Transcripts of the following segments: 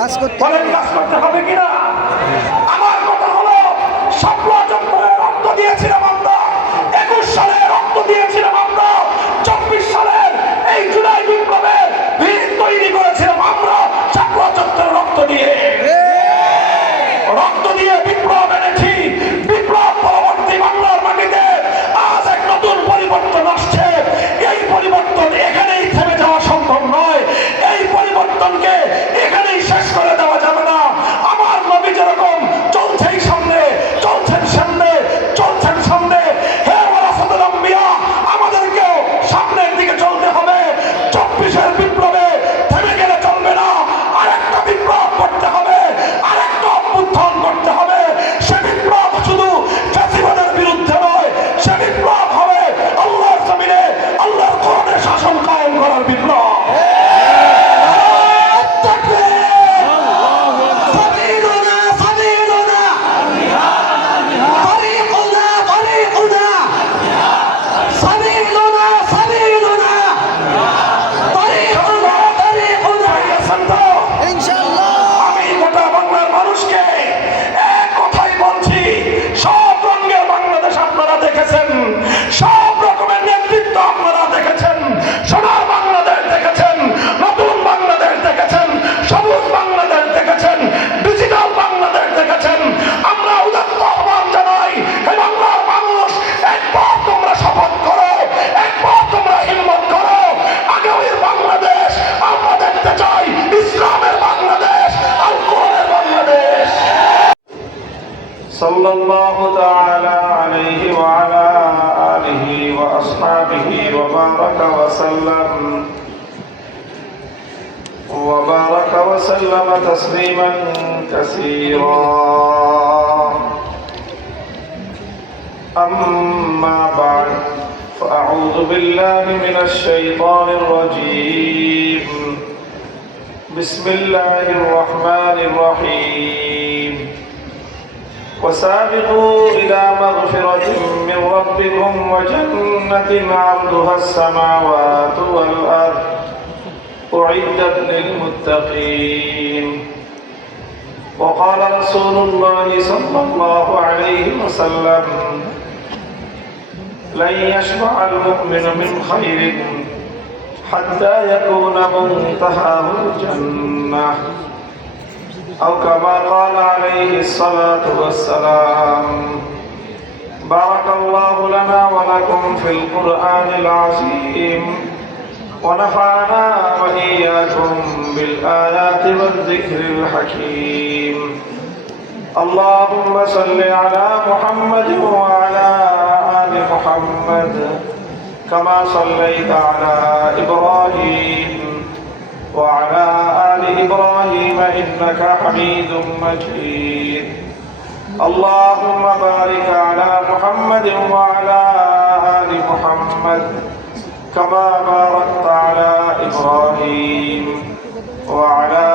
কাজ করতে হবে কিনা? আমার কথা হলো, শাপলা চত্বরে রক্ত দিয়েছিলাম আমরা, 21 সালে রক্ত দিয়েছিলাম আমরা, 24 সালের এই জুলাই বিপ্লবে ভিত তৈরি করেছিলাম আমরা শাপলা চত্বরে রক্ত দিয়ে বিপ্লব এনেছি। বিপ্লব পরবর্তী বাংলার মাটিতে আজ এক নতুন পরিবর্তন আসছে। এই পরিবর্তন এখানেই থেমে যাওয়া সম্ভব নয়। এই পরিবর্তনকে এখানেই শেষ করে দেওয়া যাবে না। আমার নবী যেরকম চলছেন সামনে, হে ওয়ারাসাতুল আম্বিয়া, আমাদেরকেও সামনের দিকে চলতে হবে। 24-এর বিপ্লবে থেমে গেলে চলবে না, আরেকটা বিপ্লব করতে হবে, আরেকটা অভ্যুত্থান করতে হবে। সে বিপ্লব শুধু ফ্যাসিবাদের বিরুদ্ধে নয়, সে বিপ্লব হবে আল্লাহর জমিনে আল্লাহর কোরআনের শাসন কায়েম করার বিপ্লব। সব রকমের নেতৃত্ব আপনারা দেখেছেন। সোনার বাংলাদেশ দেখেছেন, নতুন বাংলাদেশ দেখেছেন, সবুজ বাংলাদেশ দেখেছেন, ডিজিটাল বাংলাদেশ দেখেছেন। আমরা উদাত্ত আহ্বান জানাই, হে বাংলার মানুষ, একবার তোমরা শপথ করো, একবার তোমরা হিম্মত করো। আগামীর বাংলাদেশ আমরা দেখতে চাই ইসলামের বাংলাদেশ, আল কোরআনের বাংলাদেশ। সাল্লাল্লাহু তাআলা আলাইহি ওয়া আলা আলিহি ওয়া আসহাবিহি ওয়া বারাকা ওয়া সাল্লামা তাসলিমান কাসীরা। আম্মা বা'দ, ফাআউযু বিল্লাহি মিনাশ শাইতানির রাজীম। বিসমিল্লাহির রাহমানির রাহিম। وسابقوا إلى مغفرة من ربكم وجنة عرضها السماوات والأرض أعدت للمتقين. وقال رسول الله صلى الله عليه وسلم: لن يشبع المؤمن من خير حتى يكون منتهاه الجنة، أو كما قال عليه الصلاة والسلام. بارك الله لنا ولكم في القرآن العظيم، ونفعنا وإياكم بالآيات والذكر الحكيم. اللهم صل على محمد وعلى آل محمد كما صليت على إبراهيم وعلى آل إبراهيم إنك حميد مجيد. اللهم بارك على محمد وعلى آل محمد كما باركت على إبراهيم وعلى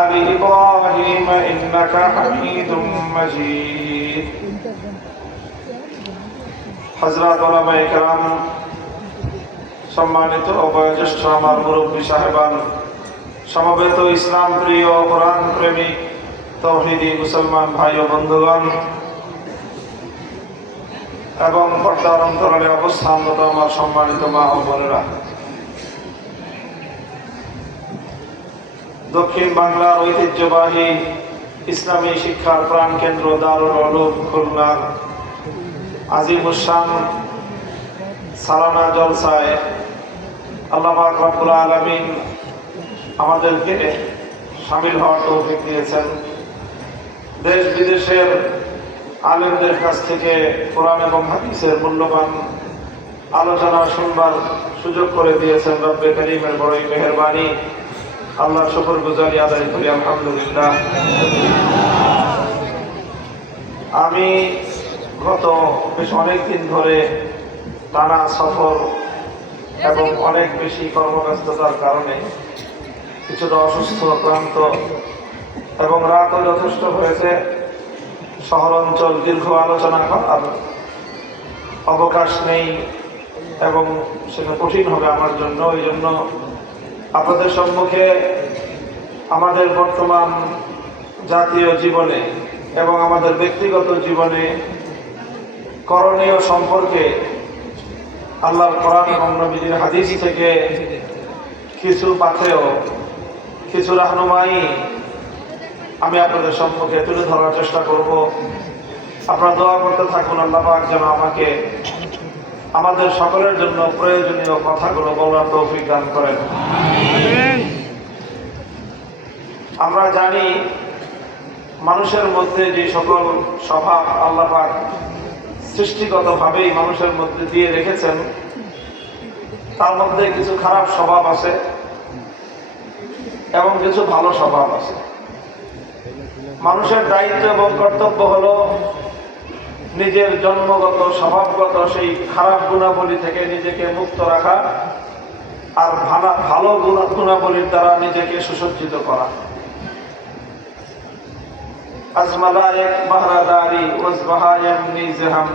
آل إبراهيم إنك حميد مجيد. حضرات علماء کرام, সম্মানিত ও বয়োজ্যেষ্ঠ আমার মুরব্বী সাহেবান, সমবেত ইসলাম প্রিয় কোরআন প্রেমী তাওহীদি মুসলমান ভাই ও বন্ধুগণ, এবং পর্দার অন্তরালে অবস্থানরত আমার সম্মানিত মা ও বোনেরা, দক্ষিণ বাংলার ঐতিহ্যবাহী ইসলামী শিক্ষার প্রাণকেন্দ্র দারুল উলুম খুলনার আজিমুস শান সালানা জলসায় আল্লাহ পাক রব্বুল আলামিন আমাদেরকে শামিল হওয়ার তৌফিক দিয়েছেন। দেশ বিদেশের আলেমদের কাছ থেকে কোরআন এবং হাদিসের মূল্যবান আলোচনা শুনবার সুযোগ করে দিয়েছেন রব্বে করিমের বড়ই মেহেরবানি। আল্লাহর শুকরগুজারি আদায় করি আলহামদুলিল্লাহ। আমি গত বেশ অনেকদিন ধরে টানা সফর এবং অনেক বেশি কর্মব্যস্ততার কারণে কিছুটা অসুস্থ, ক্লান্ত এবং রাতও যথেষ্ট হয়েছে। শহর অঞ্চল দীর্ঘ আলোচনা করার অবকাশ নেই এবং সেটা কঠিন হবে আমার জন্য। এই জন্য আপনাদের সম্মুখে আমাদের বর্তমান জাতীয় জীবনে এবং আমাদের ব্যক্তিগত জীবনে করণীয় সম্পর্কে আল্লাহর কোরআন এবং নবীর হাদিস থেকে কিছু পাথেয়, কিছু রাহনুমাই আমি আপনাদের সম্মুখে তুলে ধরার চেষ্টা করব। আপনারা দোয়া করতে থাকুন, আল্লাহ পাক যেন আমাকে আমাদের সকলের জন্য প্রয়োজনীয় কথাগুলো বলার তৌফিক দান করেন। আমরা জানি মানুষের মধ্যে যে সকল স্বভাব আল্লাহ পাক সৃষ্টিগতভাবেই মানুষের মধ্যে দিয়ে রেখেছেন, তার মধ্যে কিছু খারাপ স্বভাব আছে এবং কিছু ভালো স্বভাব আছে। মানুষের দায়িত্ব এবং কর্তব্য হলো নিজের জন্মগত স্বভাবগত সেই খারাপ গুণাবলী থেকে নিজেকে মুক্ত রাখা আর ভালো গুণাবলীর দ্বারা নিজেকে সুসজ্জিত করা। আজমালায়েক বাহরাদারি ওয়াজবাহায়াম নিজহাম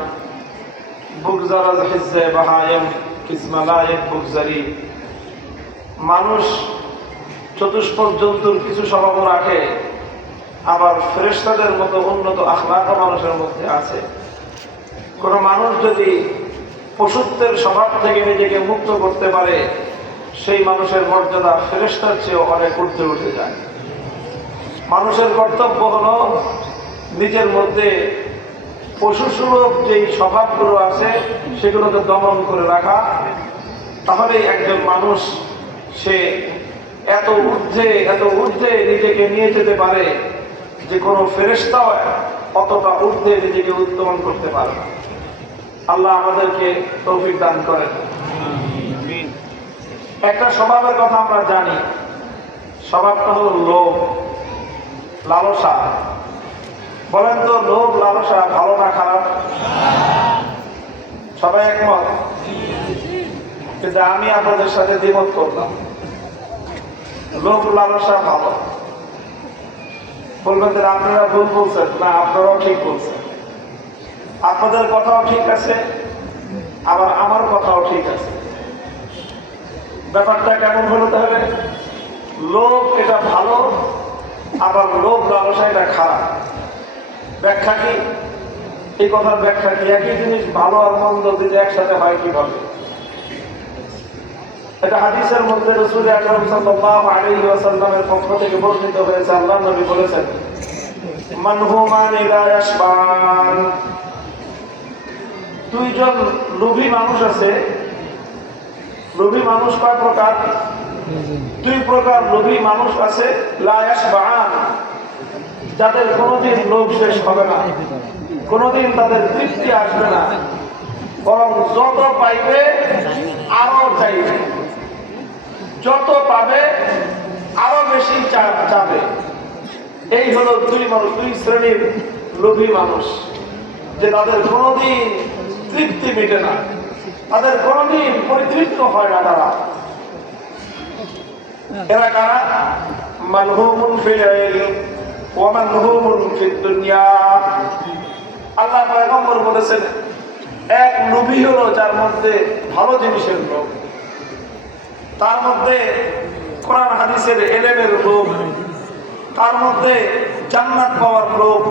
বুগজারাজ হিজ্জে বাহায়াম কিসমালায়েক বুগজারি। মানুষ চতুষ্পদ জন্তুর কিছু স্বভাব রাখে, আবার ফেরেশতাদের মতো উন্নত আখলাক মানুষের মধ্যে আছে। কোন মানুষ যদি পশুত্বের স্বভাব থেকে নিজেকে মুক্ত করতে পারে, সেই মানুষের মর্যাদা ফেরেশতার চেয়ে অনেক ঊর্ধ্বে উঠে যায়। মানুষের কর্তব্য হলো নিজের মধ্যে পশুসুলভ যেই স্বভাবগুলো আছে সেগুলোকে দমন করে রাখা। তাহলে একজন মানুষ সে এত ঊর্ধ্বে নিজেকে নিয়ে যেতে পারে যে কোনো ফেরেশতাও অতটা ঊর্ধ্বে নিজেকে উত্তোলন করতে পারে না। আল্লাহ আমাদেরকে তৌফিক দান করেন। একটা স্বভাবের কথা আমরা জানি, স্বভাবটা হলো লোভ, লালসা। বলেন তো, লোভ লালসা ভালো না খারাপ? সবাই একমত? কিন্তু আমি আপনাদের সাথে দ্বিমত করলাম। লোভ লালসা ভালো। বলবেন যে আপনারা ভুল বলছেন। না, আপনারাও ঠিক বলছেন। আপনাদের কথাও ঠিক আছে, আবার আমার কথাও ঠিক আছে। ব্যাপারটা কেমন হলো তাহলে? লোভ এটা ভালো, আবার লোভ লালসা এটা খারাপ। ব্যাখ্যা কি? এই কথার ব্যাখ্যা কি? একই জিনিস ভালো আর মন্দ যদি একসাথে হয় কিভাবে? এটা হাদিসের মধ্যে রাসূল আকরাম সাল্লাল্লাহু আলাইহি ওয়াসাল্লামের পক্ষ থেকে বর্ণিত হয়েছে। আল্লাহর নবী বলেছেন, মানহুমান লা ইয়াশবান। দুইজন লোভী মানুষ আছে। লোভী মানুষ কয় প্রকার? দুই প্রকার লোভী মানুষ আছে। লা ইয়াশবান, যাদের কোনোদিন লোভ শেষ হবে না, কোনোদিন তাদের তৃপ্তি আসবে না, বরং যত পাইবে আরো চাইবে, যত পাবে আরো বেশি চাবে। এই হলো দুই শ্রেণীর লোভী মানুষ, যে তাদের কোনোদিন তৃপ্তি মেটে না, তাদের কোনোদিন পরিতৃপ্ত হয় না। তারা এরা কারা? মানহুমুন ফিল ইলম ওয়া মানহুমুন ফিদ দুনিয়া। আল্লাহ পয়গম্বর বলেছেন, এক লোভী হলো যার মধ্যে ভালো জিনিসের লোভ, তার মধ্যে কোরআন হাদিসের ইলমের লোভ, তার মধ্যে জান্নাত পাওয়ার লোভ,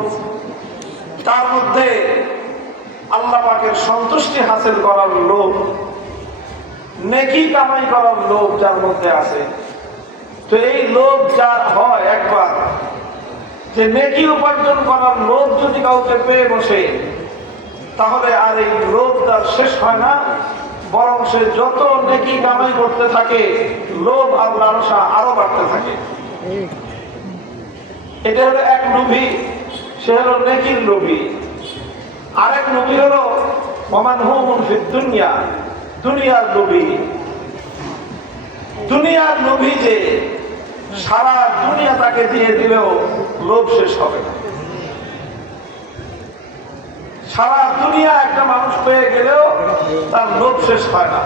তার মধ্যে আল্লাহ পাকের সন্তুষ্টি হাসিল করার লোভ, নেকি কামাই করার লোভ যার মধ্যে আছে। তো এই লোভ যার হয় একবার, যে নেকি উপার্জন করার লোভ যদি কাউকে পেয়ে বসে, তাহলে আর এই লোভ তার শেষ হয় না, বরং সে যত নেকি কামাই করতে থাকে লোভ আর লালসা আরো বাড়তে থাকে। এটা হলো এক লোভী, সে হলো নেকির লোভী। আরেক লোভী হলো ওয়ামানহুমুন ফিদ দুনিয়া, দুনিয়ার লোভী। দুনিয়ার লোভী যে সারা দুনিয়া তাকে দিয়ে দিলেও লোভ শেষ হবে না। সারা দুনিয়া একটা মানুষ পেয়ে গেলেও তার লোভ শেষ হয় না।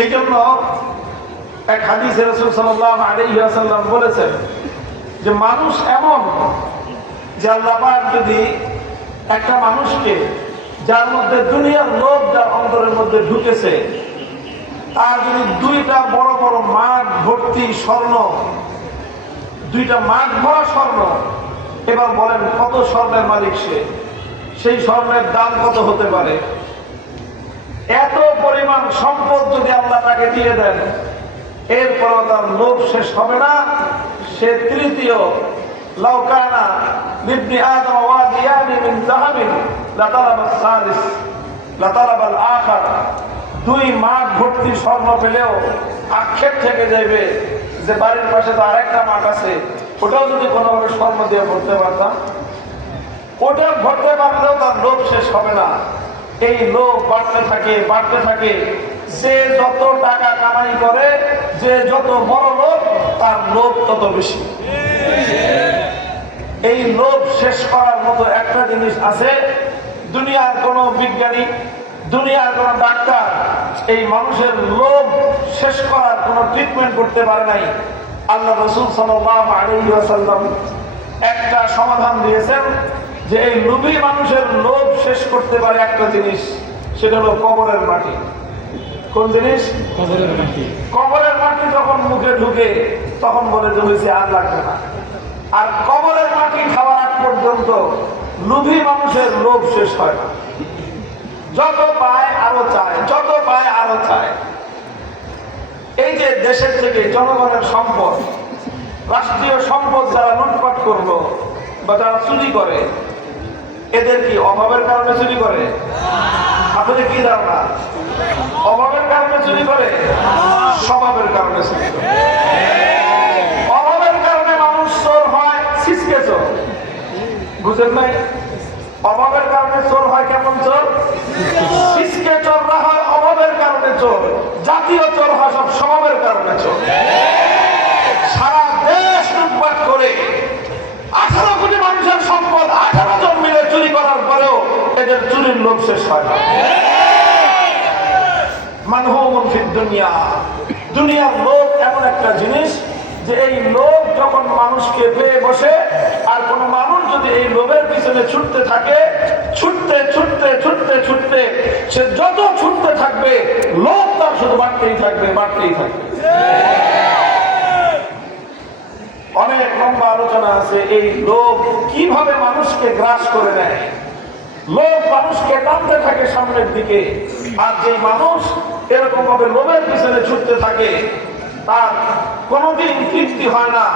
এই জন্য এক হাদিসে রাসূল সাল্লাল্লাহু আলাইহি ওয়াসাল্লাম বলেছেন যে মানুষ এমন, যে আল্লাহ পাক যদি একটা মানুষকে, যার মধ্যে দুনিয়ার লোভ যার অন্তরের মধ্যে ঢুকেছে, তার যদি দুইটা বড় বড় মাঠ ভর্তি স্বর্ণ 2টা মাঠ ভরা স্বর্ণ। এবার বলেন কত স্বর্ণের মালিক সে? সেই স্বর্ণের দাম কত হতে পারে? এত পরিমাণ সম্পদ যদি আল্লাহ তাকে দিয়ে দেন, এরপরও তার লোভ শেষ হবে না। সে তৃতীয় লাউকানা লিবনি আদম ওয়াদিয়ানি মিন যাহাবিন লাতালাবাস সালিস লাতালাবাল আখার। 2 মাঠ ভর্তি স্বর্ণ পেলেও আক্ষেপ থেকে যাবে যে বাড়ির পাশে তো আরেকটা মাঠ আছে, ওটাও যদি কোনোভাবে স্বর্ণ দিয়ে ভরতে পারতাম। ওটা ভরতে পারলেও তার লোভ শেষ হবে না। এই লোভ বাড়তে থাকে বাড়তে থাকে। যে যত টাকা কামাই করে, যে যত বড় লোভ, তার লোভ তত বেশি। এই লোভ শেষ করার মতো একটা জিনিস আছে। দুনিয়ার কোন বিজ্ঞানী, দুনিয়ার কোন ডাক্তার এই মানুষের লোভ শেষ করার কোন ট্রিটমেন্ট করতে পারে নাই। আল্লাহ রাসূল সাল্লাল্লাহু আলাইহি ওয়াসাল্লাম একটা সমাধান দিয়েছেন যে এই লোভী মানুষের লোভ শেষ করতে পারে একটা জিনিস, সেটা হলো কবরের মাটি। কোন জিনিস? কবরের মাটি। কবরের মাটি যখন মুখে ঢুকে তখন বলে যে হয়েছে, আর লাগবে না। আর কবরের মাটি খাওয়ার আগ পর্যন্ত লোভী মানুষের লোভ শেষ হয় না। যত পায় আরো চায়, যত পায় আরো চায়। এই যে দেশের থেকে জনগণের সম্পদ, রাষ্ট্রীয় সম্পদ যারা লুটপাট করলো বা যারা চুরি করে, এদের কি অভাবের কারণে চুরি করে? আপনাদের কি ধারণা? অভাবের কারণে চুরি করে? স্বভাবের কারণে চুরি করে। অভাবের কারণে মানুষ চোর হয়, ছিচকে চোর। বুঝেন নাই? অভাবের কারণে চোর হয় কেমন চোর? ছিচকে চোররা হয় অভাবের কারণে চোর। জাতীয় চোর হয় সব স্বভাবের কারণে চোর। সারা দেশ লুটপাট করে 18 কোটি মানুষের সম্পদ 18 জন মিলে চুরি করার পরেও এদের চুরির লোভ শেষ হয় না। মানহুমুন ফিদ দুনিয়া। দুনিয়ার লোভ এমন একটা জিনিস যে এই লোভ যখন মানুষকে পেয়ে বসে, আর কোন মানুষ যদি এই লোভের পিছনে ছুটতে থাকে, ছুটতে ছুটতে ছুটতে ছুটতে সে যত ছুটতে থাকবে, লোভ তার শুধু বাড়তেই থাকবে, বাড়তেই থাকবে। অনেক লম্বা আলোচনা আছে এই লোভ কিভাবে মানুষকে গ্রাস করে নেয়। লোভ মানুষকে টানতে থাকে সামনের দিকে, আর যে মানুষ এরকম ভাবে লোভের পিছনে ছুটতে থাকে তার কোনোদিন তৃপ্তি হয় না,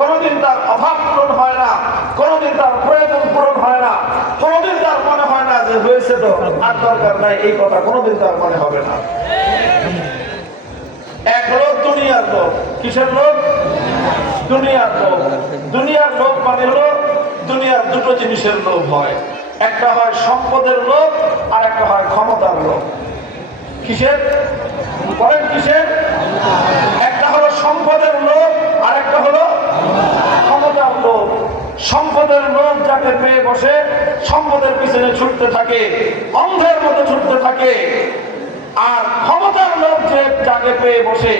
কোনোদিন তার অভাব পূরণ হয় না, কোনোদিন তার প্রয়োজন পূরণ হয় না, কোনোদিন তার মনে হয় না যে হয়েছে তো আর দরকার নাই, এই কথা কোনোদিন তার মনে হবে না। এক লোক দুনিয়ার লোক। কিসের লোক? দুনিয়ার লোক। দুনিয়ার লোক মানে হলো দুনিয়ার দুটো জিনিসের লোভ হয়। একটা হয় সম্পদের লোভ, আর একটা হয় ক্ষমতার লোভ। কিসের? বলেন কিসের? একটা হলো সম্পদের লোভ, আর একটা হলো ক্ষমতার লোভ। সম্পদের লোভ যাকে পেয়ে বসে সম্পদের পিছনে ছুটতে থাকে, অন্ধের মতো ছুটতে থাকে। আর ক্ষমতার লোভ যে যাকে পেয়ে বসে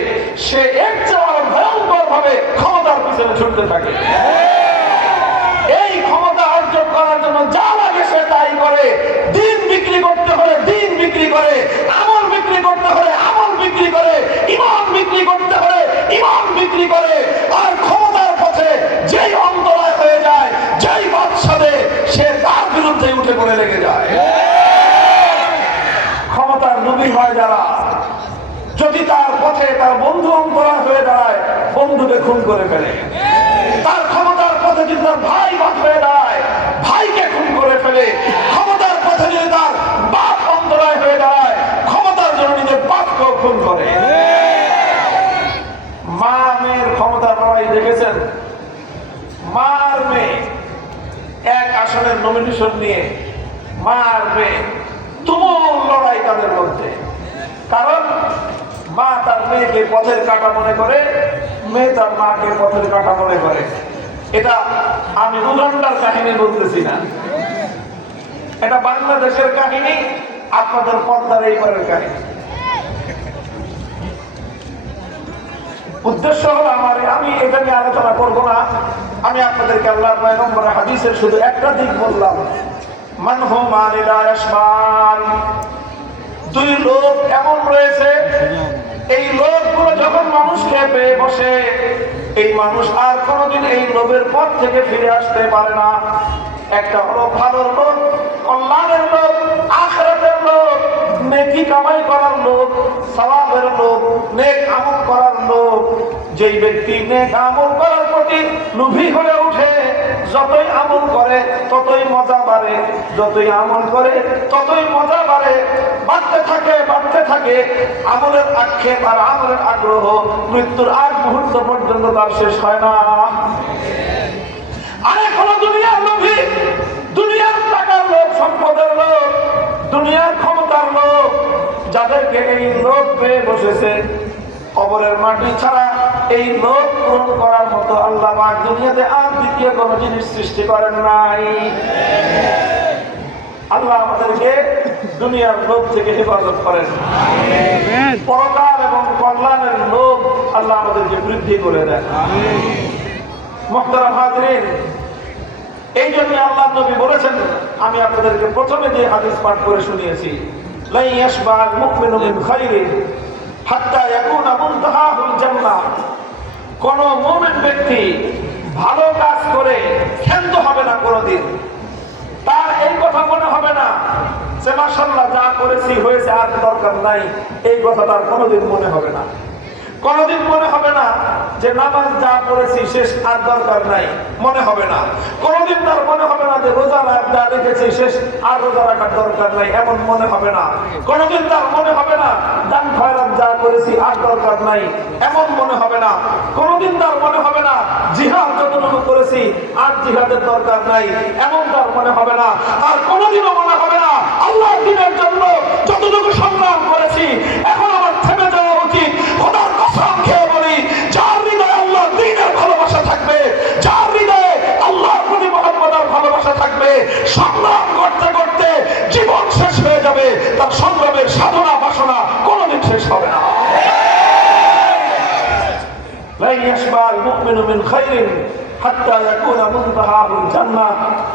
সে এর চেয়ে আরো ভয়ঙ্কর ভাবে ক্ষমতার পিছনে ছুটতে থাকে। এই ক্ষমতা অর্জন করার জন্য যা লাগে সে তাই করে। দিন বিক্রি করতে হলে দিন বিক্রি করে, আমল বিক্রি করতে হলে আমল বিক্রি করে, ইমান বিক্রি করতে হলে ইমান বিক্রি করে। আর ক্ষমতার পথে যেই অন্তরায় হয়ে যায়, যেই বাদশাদে, সে তার বিরুদ্ধে উঠে পড়ে লেগে যায়। ক্ষমতার লোভী হয় যারা, যদি তার পথে তার বন্ধু অন্তরায় হয়ে দাঁড়ায়, বন্ধুকে খুন করে ফেলে। তার ক্ষমতার পথে যদি তার ভাই বাদ হয়ে দাঁড়ায়, ভাইকে খুন করে ফেলে। ক্ষমতার পথে যদি তার বাপ অন্তরায় হয়ে দাঁড়ায়, ক্ষমতার জন্য নিজের বাপকেও খুন করে। মা মেয়ের ক্ষমতার লড়াই দেখেছেন? মা আর মেয়ে এক আসনের নমিনেশন নিয়ে মা আর মেয়ে তুমুল লড়াই তাদের মধ্যে। কারণ মা তার মেয়েকে পথের কাঁটা মনে করে, মেয়ে তার মাকে পথের কাঁটা মনে করে। এটা আমি উগান্ডার কাহিনী বলতেছি না, এটা বাংলাদেশের কাহিনী, আপনাদের পর্দার এইবারের কাহিনী। উদ্দেশ্য হলো আমি এটা নিয়ে আলোচনা করবো না। আমি আপনাদেরকে আল্লাহর পয়গম্বরের হাদিসের শুধু একটা দিক বললাম। দুই লোক এমন রয়েছে, এই লোকগুলো যখন মানুষকে পেয়ে বসে, এই মানুষ আর কোনোদিন এই লোভের পথ থেকে ফিরে আসতে পারে না। একটা হলো ভালোর লোভ, কল্যাণের লোভ, আখিরাতের লোভ, নেকি কামাই করার লোভ, সওয়াবের লোভ, নেক আমল করার লোভ। যেই ব্যক্তি নেক আমল করার প্রতি লোভী হয়ে ওঠে, যতই আমল করে ততই মজা বাড়ে, যতই আমল করে ততই মজা বাড়ে, বাড়তে থাকে বাড়তে থাকে। আমলের আক্ষেপ আর আমলের আগ্রহ মৃত্যুর আগ মুহূর্ত পর্যন্ত তার শেষ হয় না। আরেক হলো দুনিয়ার লোভী, দুনিয়ার টাকার লোভ, সম্পদের লোভ, দুনিয়ার ক্ষমতার লোভ। যাদেরকে এই লোভ পেয়ে বসেছে, কবরের মাটি ছাড়া এই লোভ পূরণ করার মতো আল্লাহ পাক দুনিয়াতে আর দ্বিতীয় কোনো জিনিস সৃষ্টি করেন নাই। আল্লাহ আমাদেরকে দুনিয়ার লোভ থেকে হেফাজত করেন। পরকাল এবং কল্যাণের লোভ আল্লাহ আমাদেরকে বৃদ্ধি করে দেন। মুহতারাম হাজিরিন, এই জন্য আল্লাহ নবী বলেছেন, আমি আপনাদেরকে প্রথমে যে হাদিস পাঠ করে শুনিয়েছি, লা ইয়াশবা'আল মুমিনু মিন খাইরিন হাত্তা ইয়াকুনা মুনতাহাহুল জান্নাহ। কোন মুমিন ব্যক্তি ভালো কাজ করে ক্ষান্ত হবে না কোনদিন। তার এই কথা মনে হবে না যে মাশাআল্লাহ যা করেছি হয়েছে, আর দরকার নাই, এই কথা তার কোনদিন মনে হবে না। কোনদিন মনে হবে না যে নামাজ যা পড়েছি শেষ, আর দরকার নাই, মনে হবে না। কোনদিন তার মনে হবে না যে রোজা যা রেখেছি শেষ, আর রোজা রাখার দরকার নাই, এমন মনে হবে না। কোনদিন তার মনে হবে না দান খয়রাত যা করেছি আর দরকার নাই, এমন মনে হবে না। কোনদিন তার মনে হবে না জিহাদ যতটুকু করেছি আর জিহাদের দরকার নাই, এমন তার মনে হবে না। আর কোনদিনও মনে হবে না আল্লাহর দ্বীনের জন্য যতটুকু সংগ্রাম করেছি এখন আমার থেমে যাওয়া উচিত। খোদার কসম খেয়ে বলি, যার হৃদয়ে আল্লাহর দ্বীনের ভালোবাসা থাকবে, যার হৃদয়ে আল্লাহর প্রতি মুহাম্মদের ভালোবাসা থাকবে, সংগ্রাম করতে করতে জীবন শেষ হয়ে যাবে, তার সংগ্রামের সাধনা বাসনা কোনদিন শেষ হবে না। লা ইয়াশবা'আল মুমিনু মিন খাইরিন হাত্তা ইয়াকুনা মুনতাহাহুল জান্নাহ।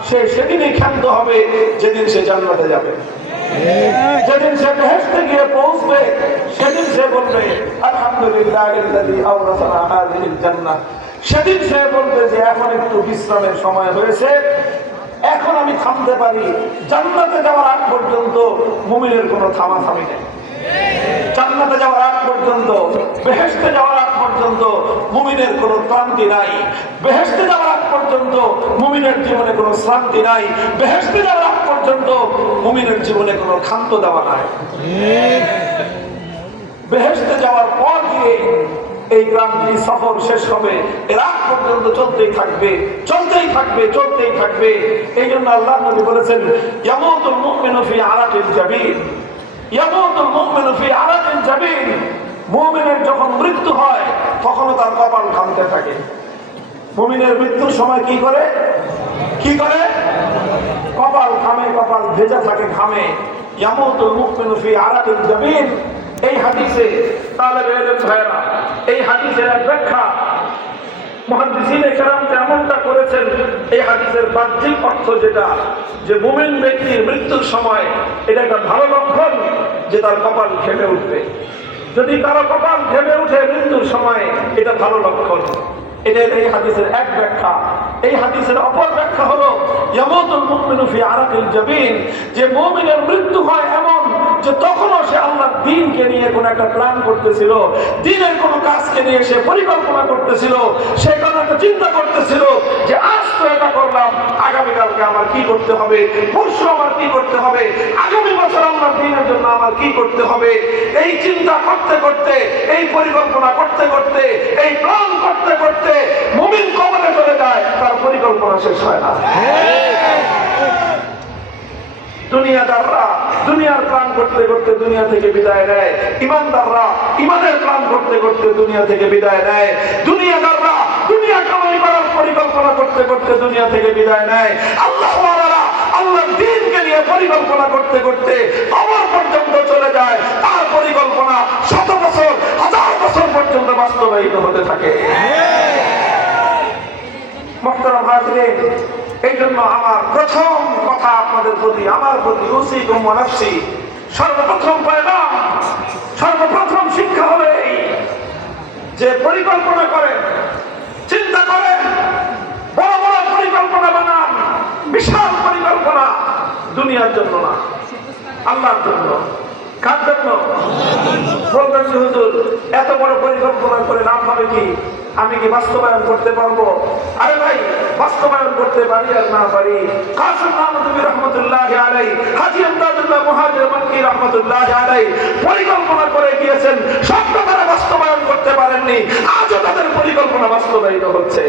সে সেদিনই ক্ষান্ত হবে যেদিন সে জান্নাতে যাবে, যেদিন সে বেহেশতে গিয়ে পৌঁছবে, সেদিন সে বলবে আলহামদুলিল্লাহিল্লাযী আওরাসানা হাযিহিল জান্নাহ। সেদিন সে বলবে যে এখন একটু বিশ্রামের সময় হয়েছে, এখন আমি থামতে পারি। জান্নাতে যাওয়ার আগ পর্যন্ত মুমিনের কোনো থামাথামি নেই। জান্নাতে যাওয়ার আগ পর্যন্ত, বেহেশতে যাওয়ার আগ পর্যন্ত মুমিনের কোনো ক্লান্তি নাই। বেহেশতে যাওয়ার আগ পর্যন্ত মুমিনের জীবনে কোনো শ্রান্তি নাই। বেহেশতে যাওয়ার আগ পর্যন্ত মুমিনের জীবনে কোনো ক্ষান্ত দেওয়া নাই। বেহেশতে যাওয়ার পর গিয়ে এই ক্লান্তি সফর শেষ হবে, এর আগ পর্যন্ত চলতেই থাকবে, চলতেই থাকবে, চলতেই থাকবে। এই জন্য আল্লাহ নবী বলেছেন, ইয়ামুতুল মুমিনু ফি আরাকিল জাবিন, ইয়ামুতুল মুমিনু ফি আরাকিল জাবিন। মুমিনের যখন মৃত্যু হয় তখনও তার কপাল ঘামতে থাকে। মুমিনের মৃত্যুর সময় কি করে? কি করে? কপাল ঘামে, কপাল ভেজা থাকে ঘামে। ইয়ামুতুল মুমিনু ফি আরাকিল জাবিন। এই হাদিসে তালেবে ইলম ভাইরা, এই হাদিসের এক ব্যাখ্যা মুহাদ্দিসিনে কেরাম এমনটা করেছেন। এই হাদিসের বাহ্যিক অর্থ যেটা, যে মুমিন ব্যক্তির মৃত্যুর সময় এটা একটা ভালো লক্ষণ যে তার কপাল ঘেমে উঠবে। যদি কারো কপাল ঘেমে উঠে মৃত্যুর সময়, এটা ভালো লক্ষণ। এটা এই হাদিসের এক ব্যাখ্যা। এই হাদিসের অপর ব্যাখ্যা হলো ইয়ামুতুল মুমিনু ফি আরাকিল জাবিন, যে মুমিনের মৃত্যু হয় এমন যে তখনও সে আল্লাহর দ্বীনকে নিয়ে কোন একটা প্ল্যান করতেছিল, দ্বীনের কোন কাজকে নিয়ে সে পরিকল্পনা করতেছিল, সে কোন একটা চিন্তা করতেছিল যে আজ তো এটা করলাম, আগামীকালকে আমার কি করতে হবে, পরশু আমার কি করতে হবে, আগামী বছর আল্লাহর দ্বীনের জন্য আমার কি করতে হবে। এই চিন্তা করতে করতে, এই পরিকল্পনা করতে করতে, এই প্ল্যান করতে করতে মুমিন কবরে চলে যায়, তার পরিকল্পনা শেষ হয় না। দুনিয়াদাররা দুনিয়ার প্ল্যান করতে করতে দুনিয়া থেকে বিদায় নেয়, ইমানদাররা ইমানের প্ল্যান করতে করতে দুনিয়া থেকে বিদায় নেয়। দুনিয়াদাররা দুনিয়া কামাই করার পরিকল্পনা করতে করতে দুনিয়া থেকে বিদায় নেয়। আল্লাহওয়ালারা আল্লাহর দ্বীনকে নিয়ে পরিকল্পনা করতে করতে কবর পর্যন্ত চলে যায়, তার পরিকল্পনা শত বছর, হাজার বছর পর্যন্ত বাস্তবায়িত হতে থাকে। মুহতারাম হাজিরিন, এই জন্য আমার প্রথম কথা আপনাদের প্রতি, আমার প্রতি উসিকুম ওয়া নাফসি, সর্বপ্রথম পয়গাম, সর্বপ্রথম শিক্ষা হলো এই যে পরিকল্পনা করেন, চিন্তা করেন, বড় বড় পরিকল্পনা বানান, বিশাল পরিকল্পনা, দুনিয়ার জন্য না, আল্লাহর জন্য। কার জন্য? বলবেন যে হুজুর এত বড় পরিকল্পনা করে লাভ হবে কি? আমি কি বাস্তবায়ন করতে পারবো? আরে ভাই, বাস্তবায়ন করতে পারি আর না পারি, কাসিম নানবী রহমতুল্লাহি আলাইহি, হাজী আমদাদুল্লাহ মুহাজির মক্কি রহমতুল্লাহি আলাইহি পরিকল্পনা করে গিয়েছেন, সবটা তারা বাস্তবায়ন করতে পারেননি, আজও তাদের পরিকল্পনা বাস্তবায়িত হচ্ছে।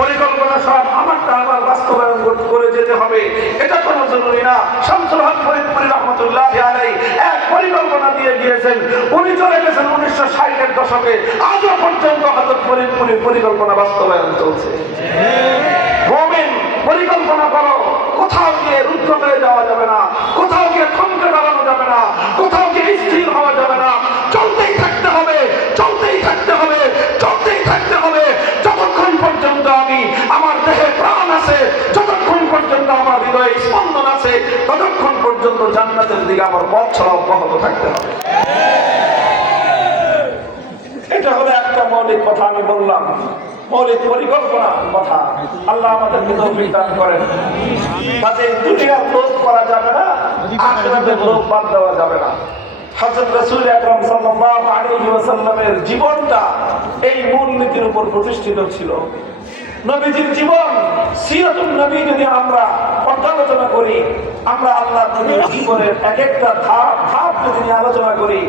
পরিকল্পনা সব আমারটা আমার বাস্তবায়ন করে যেতে হবে, এটা কোনো জরুরি না। শামসুল হক ফরিদপুরি রহমতুল্লাহি আলাইহি এক পরিকল্পনা দিয়ে গিয়েছেন, উনি চলে গেছেন 1960-এর দশকে, আজও পর্যন্ত হযরত ফরিদপুরির পরিকল্পনা বাস্তবায়ন চলছে। মুমিন, পরিকল্পনা করো, কোথাও গিয়ে রুদ্ধ হয়ে যাওয়া যাবে না, কোথাও গিয়ে থমকে দাঁড়ানো যাবে না, কোথাও গিয়ে স্থির হওয়া যাবে না, চলতেই থাকতে হবে, চলতেই থাকতে হবে, চলতেই থাকতে হবে, যতক্ষণ পর্যন্ত আমি আমার দেহে প্রাণ আছে, যতক্ষণ পর্যন্ত আমার হৃদয়ে স্পন্দন আছে, ততক্ষণ পর্যন্ত জান্নাতের দিকে আমার পথ চলা অব্যাহত থাকতে হবে। এটা হলো একটা মৌলিক কথা আমি বললাম, মৌলিক পরিকল্পনা কথা। আল্লাহ আমাদেরকে তৌফিক দান করেন। কাজে দুনিয়ার লোভ করা যাবে না, আখিরাতের লোভ বাদ দেওয়া যাবে না। হযরত রাসূল আকরাম সাল্লাল্লাহু আলাইহি ওয়াসাল্লামের জীবনটা এই মূলনীতির উপর প্রতিষ্ঠিত ছিল। নবীজির জীবন, সিরাতুন নবী যদি আমরা পর্যালোচনা করি, আমরা আল্লাহ নবীর জীবনের এক একটা ধাপ যদি আলোচনা করি,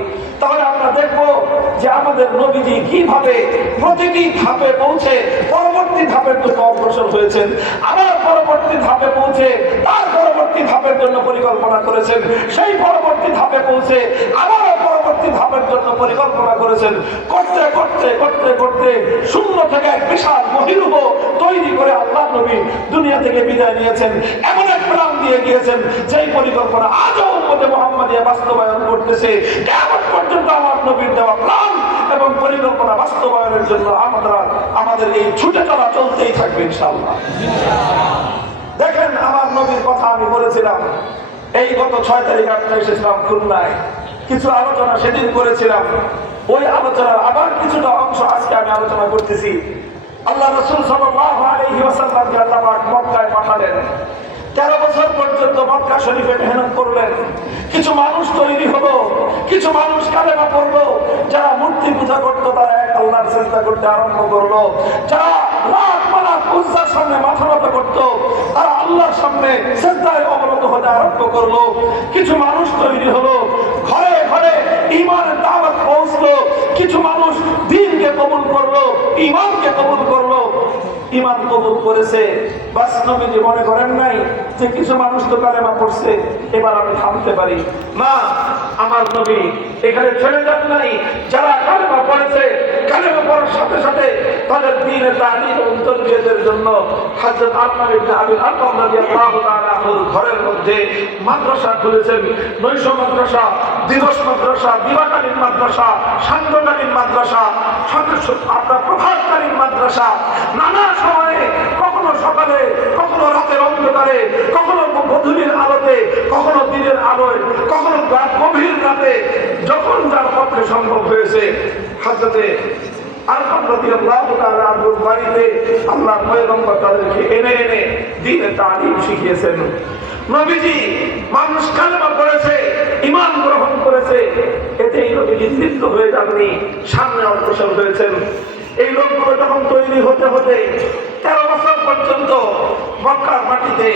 তাহলে আমরা দেখব যে আমাদের নবীজি কিভাবে প্রতিটি ধাপে পৌঁছে পরবর্তী ধাপের জন্য অগ্রসর হয়েছেন, আবার পরবর্তী ধাপে পৌঁছে তার পরবর্তী ধাপের জন্য পরিকল্পনা করেছেন, সেই পরবর্তী ধাপে পৌঁছে আবারও পরবর্তী ধাপের জন্য পরিকল্পনা করেছেন। করতে করতে করতে করতে শূন্য থেকে এক বিশাল মহিরুহ তৈরি করে আল্লাহ নবী দুনিয়া থেকে বিদায় নিয়েছেন। এমন এক প্রাণ দিয়ে গিয়েছেন যেই পরিকল্পনা আজও উম্মতে মুহাম্মাদিয়া বাস্তবায়ন করতেছে। কিয়ামত পর্যন্ত আমার নবীর দেওয়া প্রাণ এবং পরিকল্পনা বাস্তবায়নের জন্য আমাদের এই ছুটে চলা চলতেই থাকবে ইনশাআল্লাহ। দেখেন, আমার নবীর কথা আমি বলেছিলাম, এই গত 6 তারিখ আমরা এসেছিলাম খুলনায়, কিছু আলোচনা সেদিন করেছিলাম, ওই আলোচনার আবার কিছুটা অংশ আজকে আমি আলোচনা করতেছি। আল্লাহ রাসূল সাল্লাল্লাহু আলাইহি ওয়াসাল্লামকে আল্লাহ পাক মক্কায় পাঠালেন। 13 বছর পর্যন্ত মক্কা শরীফে মেহনত করলেন। কিছু মানুষ তৈরি হলো, কিছু মানুষ কালেমা পড়লো, যারা মূর্তি পূজা করতো তারা এক আল্লাহর চেষ্টা করতে আরম্ভ করলো, যারা লাখ মালাক উজ্জার সামনে মাথা নত করতো তারা আল্লাহর সামনে সিজদায় অবনত হতে আরম্ভ করলো। কিছু মানুষ তৈরি হলো, ঘরে ঘরে ঈমানের দাওয়াত পৌঁছলো, কিছু মানুষ দ্বীনকে কবুল করলো, ঈমানকে কবুল করলো। ঈমান কবুল করেছে, বাস নবীজি মনে করেন নাই যে কিছু মানুষ তো কালেমা পড়ছে, এবার আমি থামতে পারি না। আমার নবী এখানে ছেড়ে যান নাই। যারা কালেমা পড়েছে, কালেমা পড়ার সাথে সাথে তাদের দ্বীনের তালিম এবং তারবিয়তের জন্য হযরত আম্মার ইবনে আবি আরকাম রাদিয়াল্লাহু তাআলা আনহুর ঘরের মধ্যে মাদ্রাসা খুলেছেন। নৈশ মাদ্রাসা, দিবস মাদ্রাসা, দিবাকালীন মাদ্রাসা, সান্ধ্যকালীন মাদ্রাসা, আপনার প্রভাতকালীন মাদ্রাসা, নানা সময়ে, কখনো সকালে, কখনো রাতের অন্ধকারে, কখনো গধূলির আলোতে, কখনো দিনের আলোয়, কখনো গভীর রাতে, যখন যার পক্ষে সম্ভব হয়েছে হযরতে আরকাম রাদিয়াল্লাহু তাআলা আনহুর বাড়িতে আল্লাহর পয়গম্বর তাদেরকে এনে এনে দ্বীনের তালিম শিখিয়েছেন। নবীজি মানুষ কালেমা পড়েছে, ঈমান গ্রহণ করেছে, এতেই নবীজি তৃপ্ত হয়ে যাননি, সামনে অগ্রসর হয়েছেন। এই লোকগুলো যখন তৈরি হতে হতে 13 বছর পর্যন্ত মক্কার মাটিতে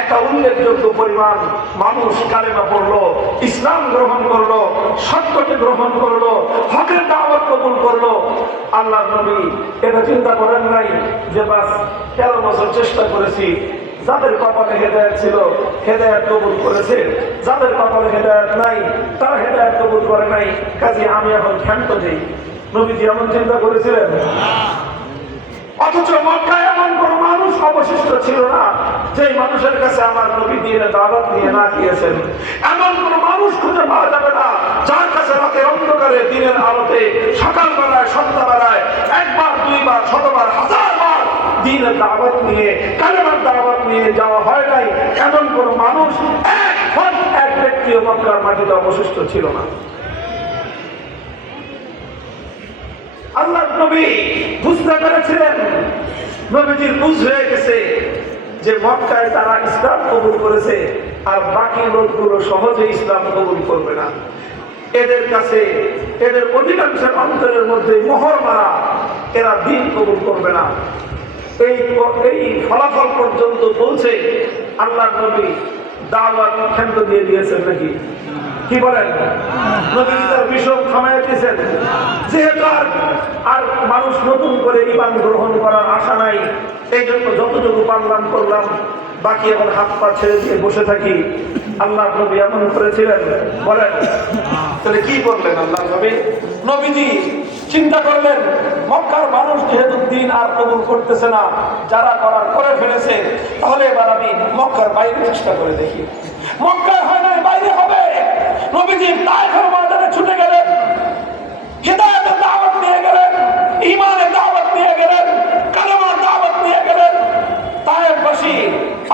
একটা উল্লেখযোগ্য পরিমাণ মানুষ কালেমা পড়লো, ইসলাম গ্রহণ করলো, সত্যকে গ্রহণ করলো, হকের দাওয়াত কবুল করলো। আল্লাহর নবী এটা চিন্তা করেন নাই যে বাস 13 বছর চেষ্টা করেছি, যাদের কপালে হেদায়েত ছিল হেদায়েত কবুল করেছে, যাদের কপালে হেদায়েত নাই তারা হেদায়েত কবুল করে নাই, কাজে আমি এখন ক্ষান্ত দেই। নবীজি এমন চিন্তা করেছিলেন? অথচ মক্কায় এমন কোন মানুষ অবশিষ্ট ছিল না যে মানুষের কাছে আমার নবী দ্বীনের দাওয়াত নিয়ে না গিয়েছেন। এমন কোন মানুষ খুঁজে পাওয়া যাবে না যার কাছে রাতের অন্ধকারে, দিনের আলোতে, সকালবেলায়, সন্ধ্যাবেলায় একবার, দুইবার, শতবার, হাজারবার দ্বীনের দাওয়াত নিয়ে, কালেমার দাওয়াত নিয়ে যাওয়া হয় নাই। এমন কোন মানুষ এক ব্যক্তিও মক্কার মাটিতে অবশিষ্ট ছিল না। আল্লাহ নবী বুঝতে পেরেছিলেন, নবীজির বুঝ হয়ে গেছে যে মক্কায় তারা ইসলাম কবুল করেছে আর বাকি লোকগুলো সহজে ইসলাম কবুল করবে না। এদের কাছে এদের অধিকাংশের অন্তরের মধ্যে মোহর মারা, এরা দিন কবুল করবে না। এই ফলাফল পর্যন্ত পৌঁছে আল্লাহ নবী দাওয়াত ক্ষান্ত দিয়ে দিয়েছেন নাকি? কি বলেন? নবী তার বিষয় থামায় দিয়েছেন। যেহেতু আর মানুষ নতুন করে ঈমান গ্রহণ করার আশা নাই, এই জন্য যতটুকু পারলাম করলাম, বাকি এখন হাত পা ছেড়ে দিয়ে বসে থাকি। আল্লাহ নবী এমন করেছিলেন? বলেন তাহলে কি করলেন আল্লাহ নবী? নবীজি চিন্তা করলেন, মক্কার মানুষ যেহেতু দিন আর কবুল করতেছে না, যারা করার করে ফেলেছে, তাহলে এবার আমি মক্কার বাইরে চেষ্টা করে দেখি। মক্কায় হয় না, বাইরে হবে। নবীজি তায়েফের ময়দানে ছুটে গেলেন, হিদায়াতের দাওয়াত নিয়ে গেলেন, ঈমানের দাওয়াত নিয়ে গেলেন, কালেমার দাওয়াত নিয়ে গেলেন। তায়েফবাসী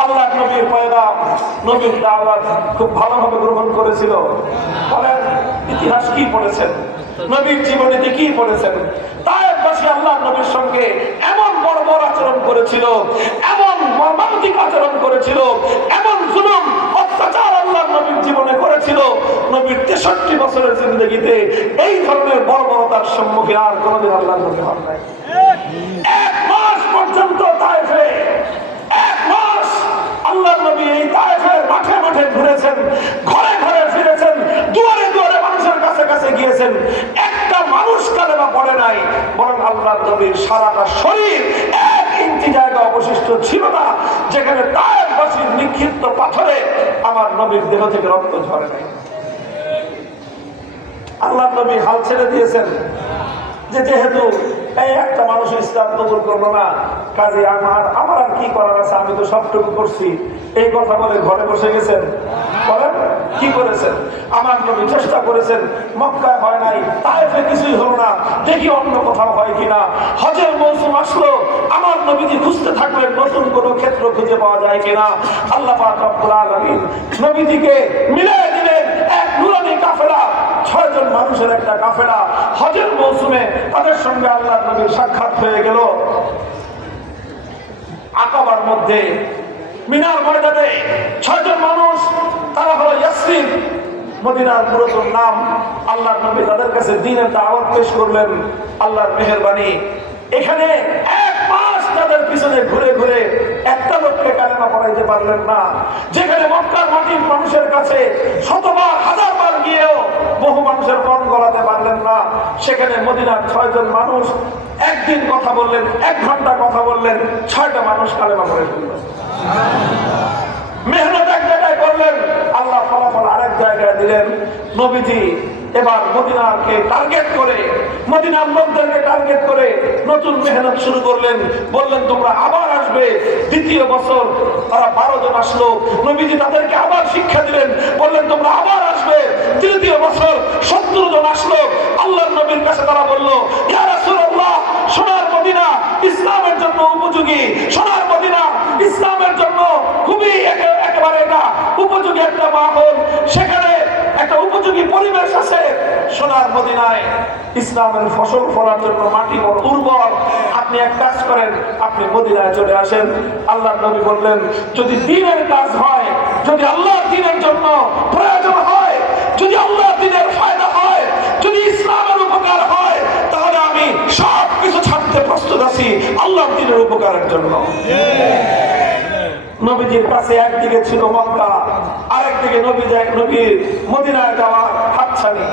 আল্লাহ নবীর পয়গাম, নবীর দাওয়াত খুব ভালোভাবে গ্রহণ করেছিল। বলেন ইতিহাস কি পড়েছেন, নবীর জীবনীতে কি পড়েছেন? তায়েফবাসী আল্লাহ নবীর সঙ্গে এমন বর্বর আচরণ করেছিল, এমন মর্মান্তিক আচরণ করেছিল, এমন জুলুম অত্যাচার আল্লাহ নবীর জীবনে করেছিল, নবীর 63 বছরের জিন্দগিতে এই ধরনের বর্বরতার সম্মুখীন আর কোনোদিন আল্লাহ নবী হন নাই। 1 মাস পর্যন্ত তায়েফে, 1 মাস আল্লাহ নবী এই তায়েফের মাঠে মাঠে ঘুরেছেন, ঘরে ঘরে ফিরেছেন, দুয়ারে দুয়ারে মানুষের কাছে কাছে গিয়েছেন। একটা মানুষ কালেমা পড়ে নাই, বরং আল্লাহ নবীর সারাটা শরীর 1 ইঞ্চি জায়গা অবশিষ্ট ছিল না যেখানে তায়েফবাসীর নিক্ষিপ্ত পাথরে আমার নবীর দেহ থেকে রক্ত ঝরে নাই। আল্লাহ নবী হাল ছেড়ে দিয়েছেন যে যেহেতু এই একটা মানুষ ইসলাম কবুল করলো না, কাজে আমার আর কি করার আছে, আমি তো সবটুকু করছি, এই কথা বলে ঘরে বসে গেছেন। বলেন কি করেছেন? আমার নবী চেষ্টা করেছেন, মক্কায় হয় নাই, তায়েফে কিছুই হলো না, দেখি অন্য কোথাও হয় কিনা। হজের মৌসুম আসলো, আমার নবীজি খুঁজতে থাকলেন নতুন কোনো ক্ষেত্র খুঁজে পাওয়া যায় কিনা। আল্লাহ পাক রব্বুল আলামিন নবীজিকে মিলিয়ে দিলেন এক নুরানি কাফেলা, 6 জন মানুষের একটা কাফেলা। হজের মৌসুমে তাদের সঙ্গে আল্লাহ নবীর সাক্ষাৎ হয়ে গেল। আকাবার মধ্যে মিনার ময়দানে 6 জন মানুষ, তারা হলো ইয়াসরিব, মদিনার পুরাতন নাম। আল্লাহ নবী তাদের কাছে দ্বীনের দাওয়াত পেশ করলেন। আল্লাহর মেহেরবানি, এখানে 1 মাস তাদের পিছনে ঘুরে ঘুরে একটা লোককে কালেমা পড়াইতে পারলেন না। যেখানে মক্কার মাটির মানুষের কাছে 100বার 1000বার গিয়েও বহু মানুষের প্রাণ গলাতে পারলেন না, সেখানে মদিনার 6 জন মানুষ একদিন কথা বললেন, 1 ঘন্টা কথা বললেন, 6টা মানুষ কালেমা পড়ে ফেললেন। মেহনত এক জায়গায় করলেন, আল্লাহ ফলাফল আরেক জায়গায় দিলেন। নবীজি এবার মদিনাকে টার্গেট করে, মদিনার লোকদেরকে টার্গেট করে নতুন মেহনত শুরু করলেন। বললেন তোমরা আবার আসবে। 2য় বছর তারা 12 জন আসলো। নবীজি তাদেরকে আবার শিক্ষা দিলেন, বললেন তোমরা আবার আসবে। 3য় বছর 70 জন আসলো। আল্লাহর নবীর কাছে তারা বলল, ইয়া রাসূলুল্লাহ, সোনার মদিনা ইসলামের জন্য উপযোগী, সোনার মদিনা ইসলামের জন্য খুবই একেবারে এটা উপযোগী একটা মাহল, সেখানে একটা উপযোগী পরিবেশ আছে। সোনার মদিনায় ইসলামের ফসল ফলার জন্য মাটি বড় উর্বর। আপনি এক কাজ করেন, আপনি মদিনায় চলে আসেন। আল্লাহর নবী বললেন, যদি দ্বীনের কাজ হয়, যদি আল্লাহর দ্বীনের জন্য প্রয়োজন হয়, যদি আল্লাহর দ্বীনের ফায়দা হয়, যদি ইসলামের উপকার হয়, তাহলে আমি সব কিছু ছাড়তে প্রস্তুত আছি আল্লাহর দ্বীনের উপকারের জন্য। নবীজির কাছে একদিকে ছিল মক্কা, আরেকদিকে নবীর মদিনায় যাওয়ার হাতছানি।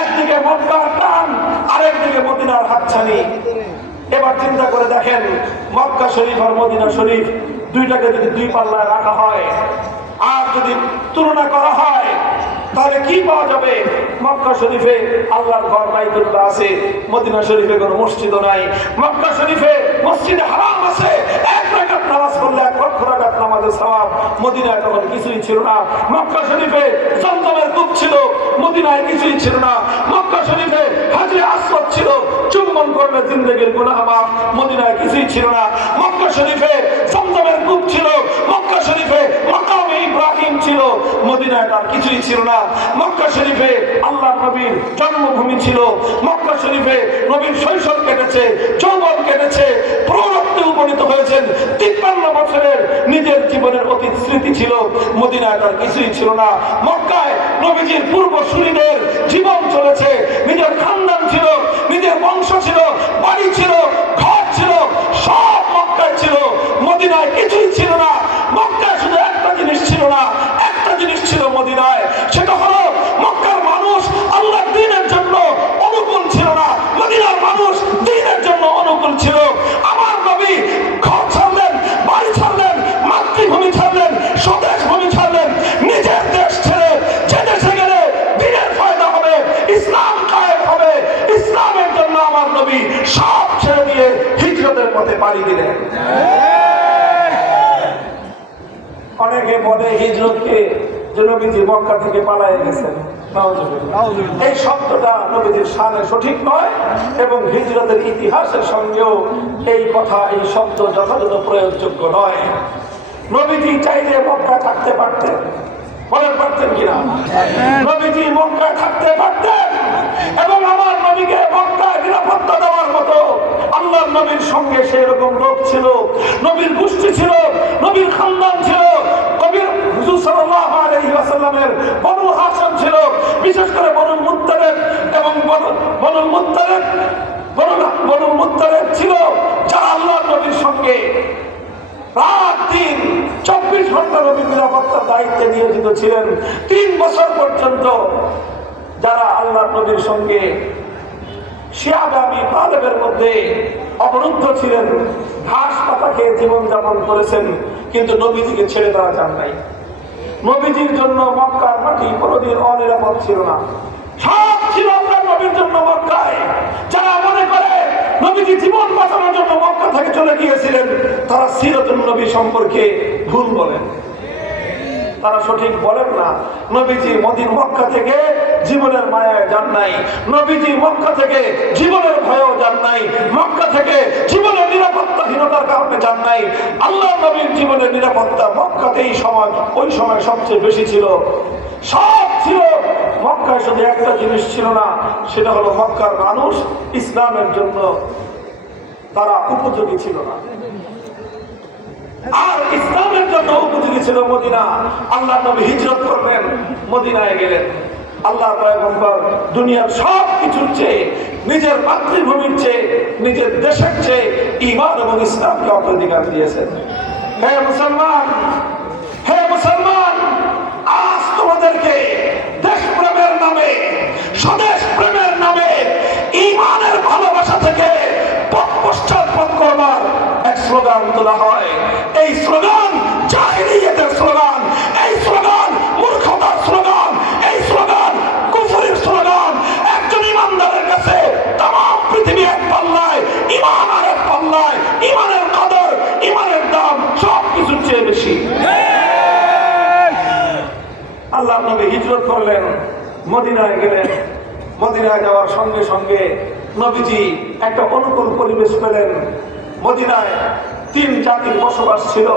একদিকে মক্কার টান, আরেকদিকে মদিনার হাতছানি। এবার চিন্তা করে দেখেন, মক্কা শরীফ আর মদিনা শরীফ দুইটাকে যদি 2 পাল্লায় রাখা হয় আর যদি তুলনা করা হয়, তাহলে কি পাওয়া যাবে? মক্কা শরীফে আল্লাহর ঘর বাইতুল্লাহ আছে, মদিনা শরীফে কোনো মসজিদও নাই। মক্কা শরীফে মসজিদে হারাম আছে, 1 রাকাত নামাজ পড়লে 1 লক্ষ রাকাত নামাজের সওয়াব। মদিনায় তখন কিছুই ছিল না। মক্কা শরীফে জমজমের কূপ ছিল, মদিনায় কিছুই ছিল না। মক্কা শরীফে হাজরে আসওয়াদ ছিল, চুম্বন করলে জিন্দেগীর গুনাহ মাফ। মদিনায় কিছুই ছিল না। মক্কা শরীফে জমজমের কূপ ছিল, মক্কা শরীফে মাকামে ইব্রাহিম ছিল, মদিনায় মদিনায় তার কিছুই ছিল না। মক্কা শরীফে আল্লাহ নবীর জন্মভূমি ছিল, মক্কা শরীফে নবীর শৈশব কেটেছে, যৌবন কেটেছে, প্রৌঢ়ত্বে উপনীত হয়েছেন। 53 বছরের নিজের জীবনের অতীত স্মৃতি ছিল। মদিনায় তার কিছুই ছিল না। মক্কায় নবীজির পূর্বসূরীদের জীবন চলেছে, নিজের খানদান ছিল, নিজের বংশ ছিল, বাড়ি ছিল, ঘর ছিল, সব মক্কায় ছিল। মদিনায় কিছুই ছিল না। মক্কায় শুধু একটা জিনিস ছিল না, একটা জিনিস ছিল মদিনায়, সেটা হলো মক্কার মানুষ আল্লাহর দ্বীনের জন্য অনুকূল ছিল না, মদিনার মানুষ দ্বীনের জন্য অনুকূল ছিল। আমার নবী ঘর ছাড়লেন, বাড়ি ছাড়লেন, মাতৃভূমি ছাড়লেন, স্বদেশ ভূমি ছাড়লেন, নিজের দেশ ছেড়ে যে দেশে গেলে দ্বীনের ফায়দা হবে, ইসলাম কায়েম হবে, ইসলামের জন্য আমার নবী সব ছেড়ে দিয়ে হিজরতের পথে পাড়ি দিলেন। অনেকে বলে হিজরতকে যে নবীজি মক্কা থেকে পালায়ে গেছেন। এই শব্দটা নবীজির শানে সঠিক নয় এবং হিজরতের ইতিহাসের সঙ্গেও এই কথা, এই শব্দ যথাযথ প্রয়োগযোগ্য নয়। নবীজি চাইলে মক্কা থাকতে পারতেন, বলেন পারতেন কিনা? নবীজি মক্কায় থাকতে পারতেন এবং আমার নবীকে মক্কায় নিরাপত্তা দেওয়ার মতো আল্লাহর নবীর সঙ্গে সেই রকম লোক ছিল, নবীর গোষ্ঠী ছিল, নবীর খানদান ছিল। নবীর হুজুর সাল্লাল্লাহু আলাইহি ওয়াসাল্লামের বনু হাশিম ছিল, বিশেষ করে বনু মুত্তালিব এবং বনু মুত্তালিব ছিল যারা আল্লাহর নবীর সঙ্গে রাত দিন 24 ঘন্টা নবীর নিরাপত্তার দায়িত্বে নিয়োজিত ছিলেন। 3 বছর পর্যন্ত যারা আল্লাহর নবীর সঙ্গে শিয়াবাবি তালেবের মধ্যে অবরুদ্ধ ছিলেন, ঘাস পাতা খেয়ে জীবনযাপন করেছেন, কিন্তু নবীজিকে ছেড়ে দেওয়া যান নাই। নবীজির জন্য মক্কার মাটি কোনোদিন অনিরাপদ ছিল না, সব ছিল আল্লাহর নবীর জন্য মক্কায়। যারা মনে করে নবীজি জীবন বাঁচানোর জন্য মক্কা থেকে চলে গিয়েছিলেন, তারা সিরাতুন নবী সম্পর্কে ভুল বলেন, তারা সঠিক বলেন না। নবীজি মক্কা থেকে জীবনের মায়ায় যান নাই, নবীজি মক্কা থেকে জীবনের ভয়েও যান নাই, মক্কা থেকে জীবনের নিরাপত্তাহীনতার কারণে যান নাই। আল্লাহ নবীর জীবনের নিরাপত্তা মক্কাতেই ওই সময় সবচেয়ে বেশি ছিল, সব ছিল। মক্কায় শুধু একটা জিনিস ছিল না, সেটা হলো মক্কার মানুষ ইসলামের জন্য তারা উপযোগী ছিল না, আর ইসলামের জন্য উপযোগী ছিল মদিনা। আল্লাহ নবী হিজরত করলেন, মদিনায় গেলেন। আল্লাহ পয়গম্বর দুনিয়ার সব কিছুর চেয়ে, নিজের মাতৃভূমির চেয়ে, নিজের দেশের চেয়ে ঈমান এবং ইসলামকে অগ্রাধিকার দিয়েছেন। হে মুসলমান, হে মুসলমান, আজ তোমাদেরকে দেশপ্রেমের নামে, স্বদেশ প্রেমের নামে, ঈমানের ভালোবাসা থেকে পশ্চাৎপদ করবার এক স্লোগান তোলা হয়। এই স্লোগান জাহেলিয়াতের স্লোগান, এই স্লোগান মূর্খতার স্লোগান, এই স্লোগান কুফরের স্লোগান। একজন ইমানদারের কাছে তামাম পৃথিবী এক পাল্লায়, ঈমান আর এক পাল্লায়। ঈমানের কদর, ঈমানের দাম সব কিছুর চেয়ে বেশি। আল্লাহ নবী হিজরত করলেন, মদিনায় গেলেন। মদিনায় যাওয়ার সঙ্গে সঙ্গে নবীজি একটা অনুকূল পরিবেশ পেলেন। মদিনায় 3 জাতির বসবাস ছিল,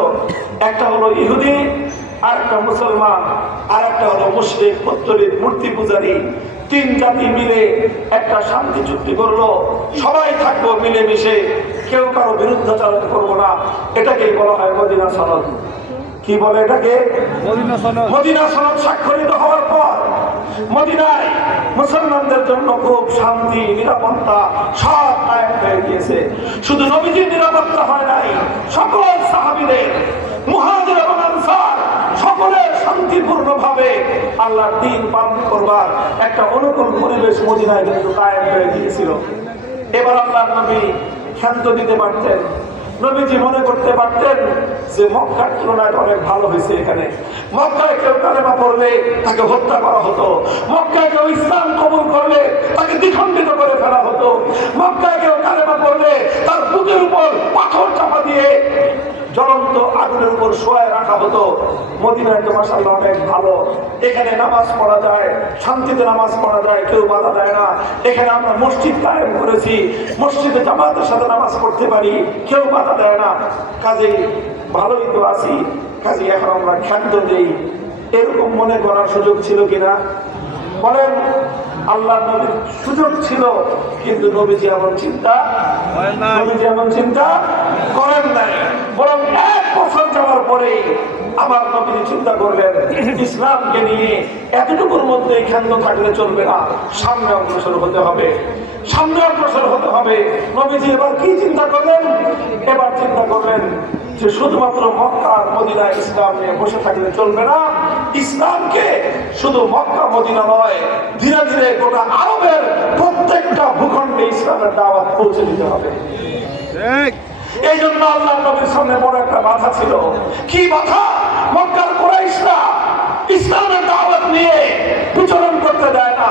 একটা হলো ইহুদি, আর একটা মুসলমান, আর একটা হলো মুশরিক, পুত্তলিক, মূর্তি পূজারী। 3 জাতি মিলে একটা শান্তি চুক্তি করলো, সবাই থাকবো মিলেমিশে, কেউ কারো বিরুদ্ধাচরণ করবো না। এটাকেই বলা হয় মদিনা সনদ। কি বলে এটাকে? মদিনা সনদ স্বাক্ষরিত হওয়ার পর মদিনায় মুসলমানদের জন্য খুব শান্তি, নিরাপত্তা সব কায়েম হয়ে গিয়েছে। শুধু নবীজির নিরাপত্তা হয় নাই, সকল সাহাবীদের, মুহাজির এবং আনসার সকলের শান্তিপূর্ণ ভাবে আল্লাহর দ্বীন পালন করবার একটা অনুকূল পরিবেশ মদিনায় কিন্তু কায়েম হয়ে গিয়েছিল। এবার আল্লাহর নবী ক্ষান্ত দিতে পারতেন, নবীজি মনে করতে পারতেন যে মক্কার তুলনায় অনেক ভালো হয়েছে। এখানে মক্কায় কেউ কালেমা পড়লে তাকে হত্যা করা হতো, মক্কায় কেউ ইসলাম কবুল করলে তাকে দ্বিখণ্ডিত করে ফেলা হতো, মক্কায় কেউ কালেমা পড়লে তার বুকের উপর পাথর চাপা দিয়ে জ্বলন্ত আগুনের উপর শোয়ায় রাখা হতো। মদিনায় তো মাশাআল্লাহ অনেক ভালো, এখানে নামাজ পড়া যায়, শান্তিতে নামাজ পড়া যায়, কেউ বাধা দেয় না। এখানে আমরা মসজিদ কায়েম করেছি, মসজিদে জামাতের সাথে নামাজ পড়তে পারি, কেউ বাধা দেয় না। কাজেই ভালোই তো আছি, কাজে এখন আমরা ক্ষান্ত দেই, এরকম মনে করার সুযোগ ছিল কিনা বলেন? আল্লাহ নবীর সুযোগ ছিল, কিন্তু নবীজি এমন চিন্তা করেন নাই। বরং 1 বছর যাওয়ার পরে আমার নবীজি চিন্তা করলেন ইসলামকে নিয়ে এতটুকুর মধ্যে ক্ষান্ত থাকলে চলবে না, সামনে অগ্রসর হতে হবে, নবীজি এবার কি চিন্তা করলেন? এবার চিন্তা করলেন যে শুধুমাত্র মক্কা আর মদিনা ইসলাম নিয়ে বসে থাকলে চলবে না, ইসলামকে শুধু মক্কা মদিনা নয়, ধীরে ধীরে গোটা আরবের প্রত্যেকটা ভূখণ্ডে ইসলামের দাওয়াত পৌঁছে দিতে হবে। এই জন্য আল্লাহ নবীর সামনে বড় একটা বাধা ছিল। কি বাধা? মক্কার কুরাইশরা ইসলামের দাওয়াত নিয়ে বিচরণ করতে দেয় না,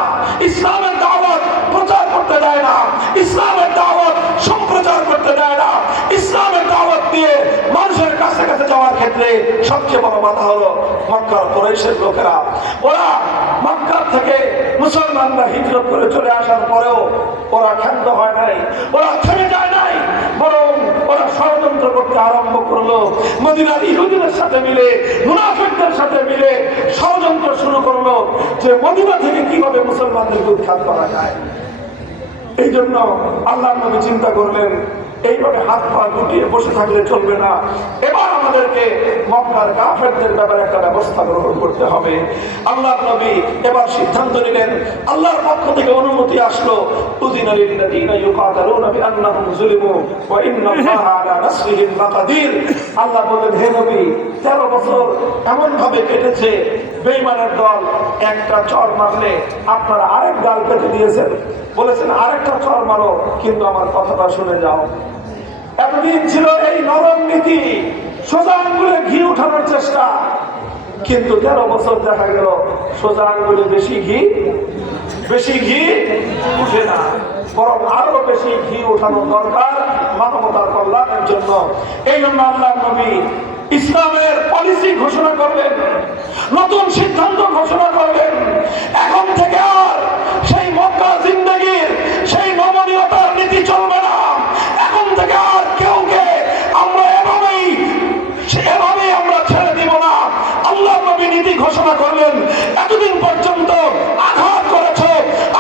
ইসলামের দাওয়াত প্রচার করতে দেয় না, ইসলামের দাওয়াত সম্প্রচার করতে দেয় না। ইসলামের দাওয়াত দিয়ে মানুষের কাছে কাছে যাওয়ার ক্ষেত্রে সবচেয়ে বড় বাধা হলো মক্কার কুরাইশের লোকেরা। ওরা মক্কা থেকে মুসলমানরা হিজরত করে চলে আসার পরেও ওরা ক্ষান্ত হয় নাই, ওরা থেমে যায় নাই, বরং ওরা ষড়যন্ত্র করতে আরম্ভ করলো। মদিনার ইহুদিদের সাথে মিলে, মুনাফিকদের সাথে মিলে ষড়যন্ত্র শুরু করলো যে মদিনা থেকে কিভাবে মুসলমানদেরকে উৎখাত করা যায়। এই জন্য আল্লাহ নবী চিন্তা করলেন এইভাবে হাত পা গুটিয়ে বসে থাকলে চলবে না, এবার আমাদেরকে মক্কার কাফেরদের ব্যাপারে একটা ব্যবস্থা গ্রহণ করতে হবে। আল্লাহ নবী এবার সিদ্ধান্ত নিলেন, আল্লাহর পক্ষ থেকে অনুমতি আসলো, উযিনা লিল্লাযীনা ইউকাতালুনা বিআন্নাহুম যুলিমু ওয়া ইন্নাল্লাহা আলা নাসরিহিম লাকাদির। আল্লাহ বলেন, হে নবী, 13 বছর এমন ভাবে কেটেছে, বেঈমানের দল একটা চর মারলে আপনারা আরেক ডাল কেটে দিয়েছেন, বলেছেন আরেকটা চর মারো, কিন্তু আমার কথাটা শুনে যাও। এতদিন ছিল এই নরম নীতি, সোজা আঙ্গুলে ঘি উঠানোর চেষ্টা, কিন্তু 13 বছর দেখা গেল সোজা আঙ্গুলে বেশি ঘি উঠে না, বরং আরো বেশি ঘি উঠানো দরকার মানবতার কল্যাণের জন্য। এই জন্য আল্লাহ নবী ইসলামের পলিসি ঘোষণা করলেন, নতুন সিদ্ধান্ত ঘোষণা করলেন। এখন থেকে আর সেই মক্কা জিন্দেগির সেই নমনীয়তার নীতি চলবে না। এখন থেকে আর কেউকে আমরা এভাবেই আমরা ছেড়ে দিব না। আল্লাহ নবী নীতি ঘোষণা করলেন, এতদিন পর্যন্ত আঘাত করেছ,